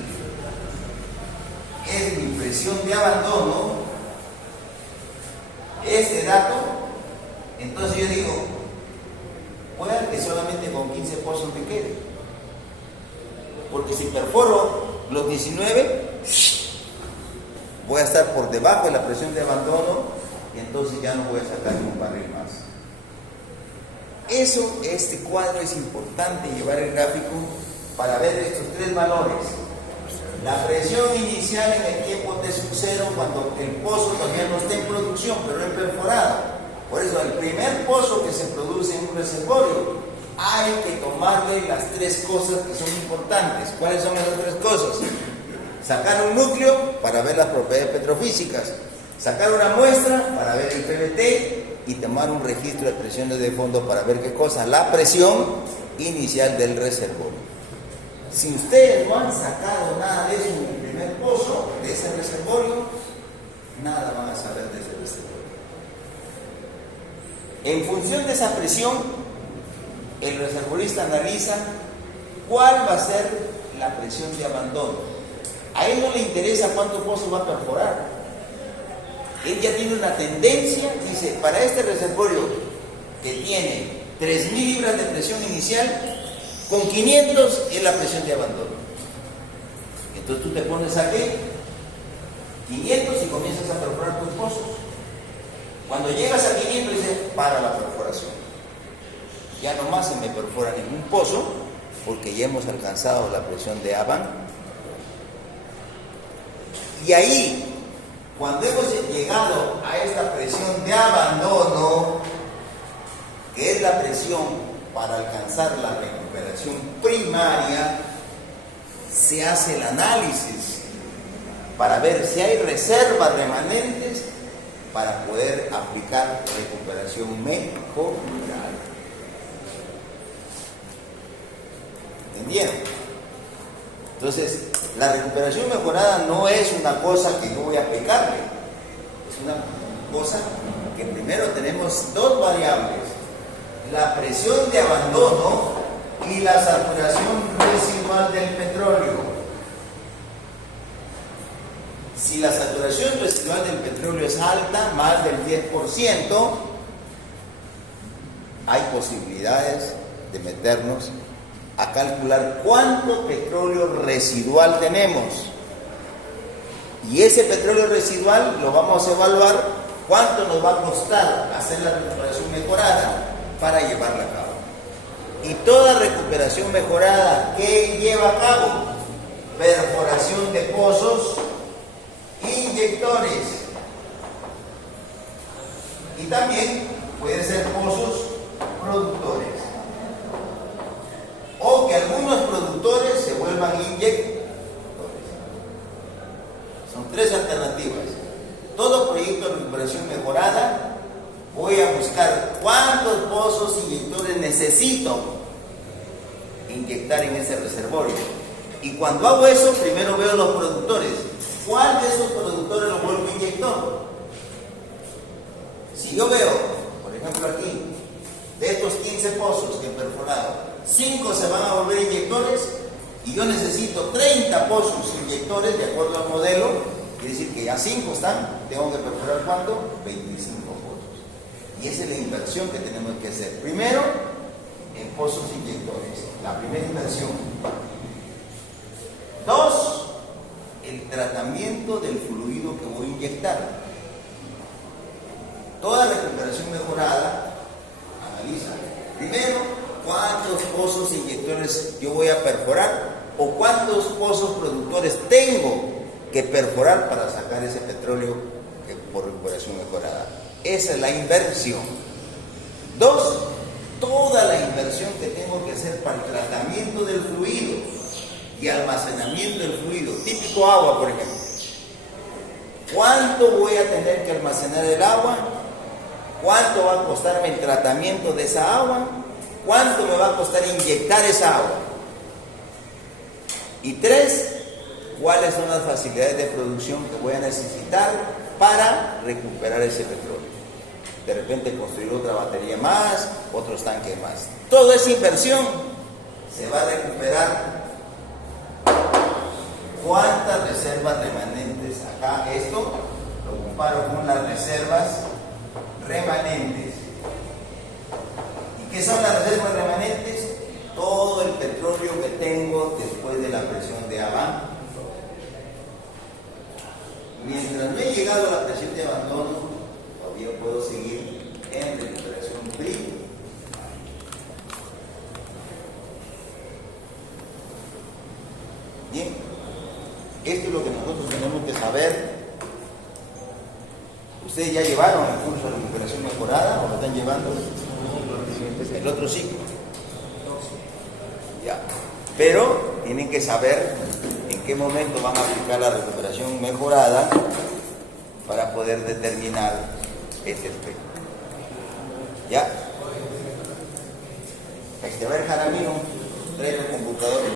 es mi presión de abandono, este dato, entonces yo digo, puede que solamente con 15 pozos me quede. Porque si perforo los 19, voy a estar por debajo de la presión de abandono y entonces ya no voy a sacar ni un barril más. Este cuadro es importante llevar el gráfico para ver estos tres valores. La presión inicial en el tiempo T0 cuando el pozo todavía no está en producción, pero es perforado. Por eso el primer pozo que se produce en un reservorio hay que tomarle las tres cosas que son importantes. ¿Cuáles son esas tres cosas? Sacar un núcleo para ver las propiedades petrofísicas, sacar una muestra para ver el PVT y tomar un registro de presiones de fondo para ver qué cosa, la presión inicial del reservorio. Si ustedes no han sacado nada de eso en el primer pozo de ese reservorio, nada van a saber de ese reservorio. En función de esa presión, el reservorista analiza cuál va a ser la presión de abandono. A él no le interesa cuántos pozos va a perforar. Él ya tiene una tendencia, dice, para este reservorio que tiene 3.000 libras de presión inicial, con 500 es la presión de abandono. Entonces tú te pones aquí 500 y comienzas a perforar tus pozos. Cuando llegas a 500 dices, para la perforación. Ya no más se me perfora ningún pozo porque ya hemos alcanzado la presión de abandono. Y ahí, cuando hemos llegado a esta presión de abandono, que es la presión para alcanzar la recuperación primaria, se hace el análisis para ver si hay reservas remanentes para poder aplicar recuperación mejorada. ¿Entendieron? Entonces, la recuperación mejorada no es una cosa que yo voy a aplicarle, es una cosa que primero tenemos dos variables, la presión de abandono y la saturación residual del petróleo. Si la saturación residual del petróleo es alta, más del 10%, hay posibilidades de meternos a calcular cuánto petróleo residual tenemos. Y ese petróleo residual lo vamos a evaluar cuánto nos va a costar hacer la recuperación mejorada para llevarla a cabo. Y toda recuperación mejorada, ¿qué lleva a cabo? Perforación de pozos, inyectores. Y también puede ser pozos productores. O que algunos productores se vuelvan inyectores. Son tres alternativas. Todo proyecto de recuperación mejorada, voy a buscar cuántos pozos inyectores necesito inyectar en ese reservorio. Y cuando hago eso, primero veo los productores. ¿Cuál de esos productores lo vuelvo inyector? Si yo veo, por ejemplo aquí, de estos 15 pozos que he perforado, 5 se van a volver inyectores y yo necesito 30 pozos inyectores de acuerdo al modelo, quiere decir que ya 5 están, tengo que perforar ¿cuánto? 25 pozos. Y esa es la inversión que tenemos que hacer. Primero, en pozos inyectores, la primera inversión. 2, el tratamiento del fluido que voy a inyectar. Toda recuperación mejorada analiza primero cuántos pozos inyectores yo voy a perforar o cuántos pozos productores tengo que perforar para sacar ese petróleo por recuperación mejorada. Esa es la inversión. 2, toda la inversión que tengo que hacer para el tratamiento del fluido y almacenamiento del fluido, típico agua, por ejemplo. ¿Cuánto voy a tener que almacenar el agua? ¿Cuánto va a costarme el tratamiento de esa agua? ¿Cuánto me va a costar inyectar esa agua? Y 3, ¿cuáles son las facilidades de producción que voy a necesitar para recuperar ese petróleo? De repente construir otra batería más, otros tanques más. Toda esa inversión se va a recuperar. ¿Cuántas reservas remanentes? Acá esto lo comparo con las reservas remanentes. ¿Y qué son las reservas remanentes? Todo el petróleo que tengo después de la presión de abandono. Mientras no he llegado a la presión de abandono, todavía puedo seguir en recuperación primaria. Bien, esto es lo que nosotros tenemos que saber. ¿Ustedes ya llevaron el curso de recuperación mejorada o lo están llevando? El otro ciclo. Ya. Pero tienen que saber en qué momento van a aplicar la recuperación mejorada para poder determinar este aspecto. ¿Ya? A ver, Jaramillo, trae el computador.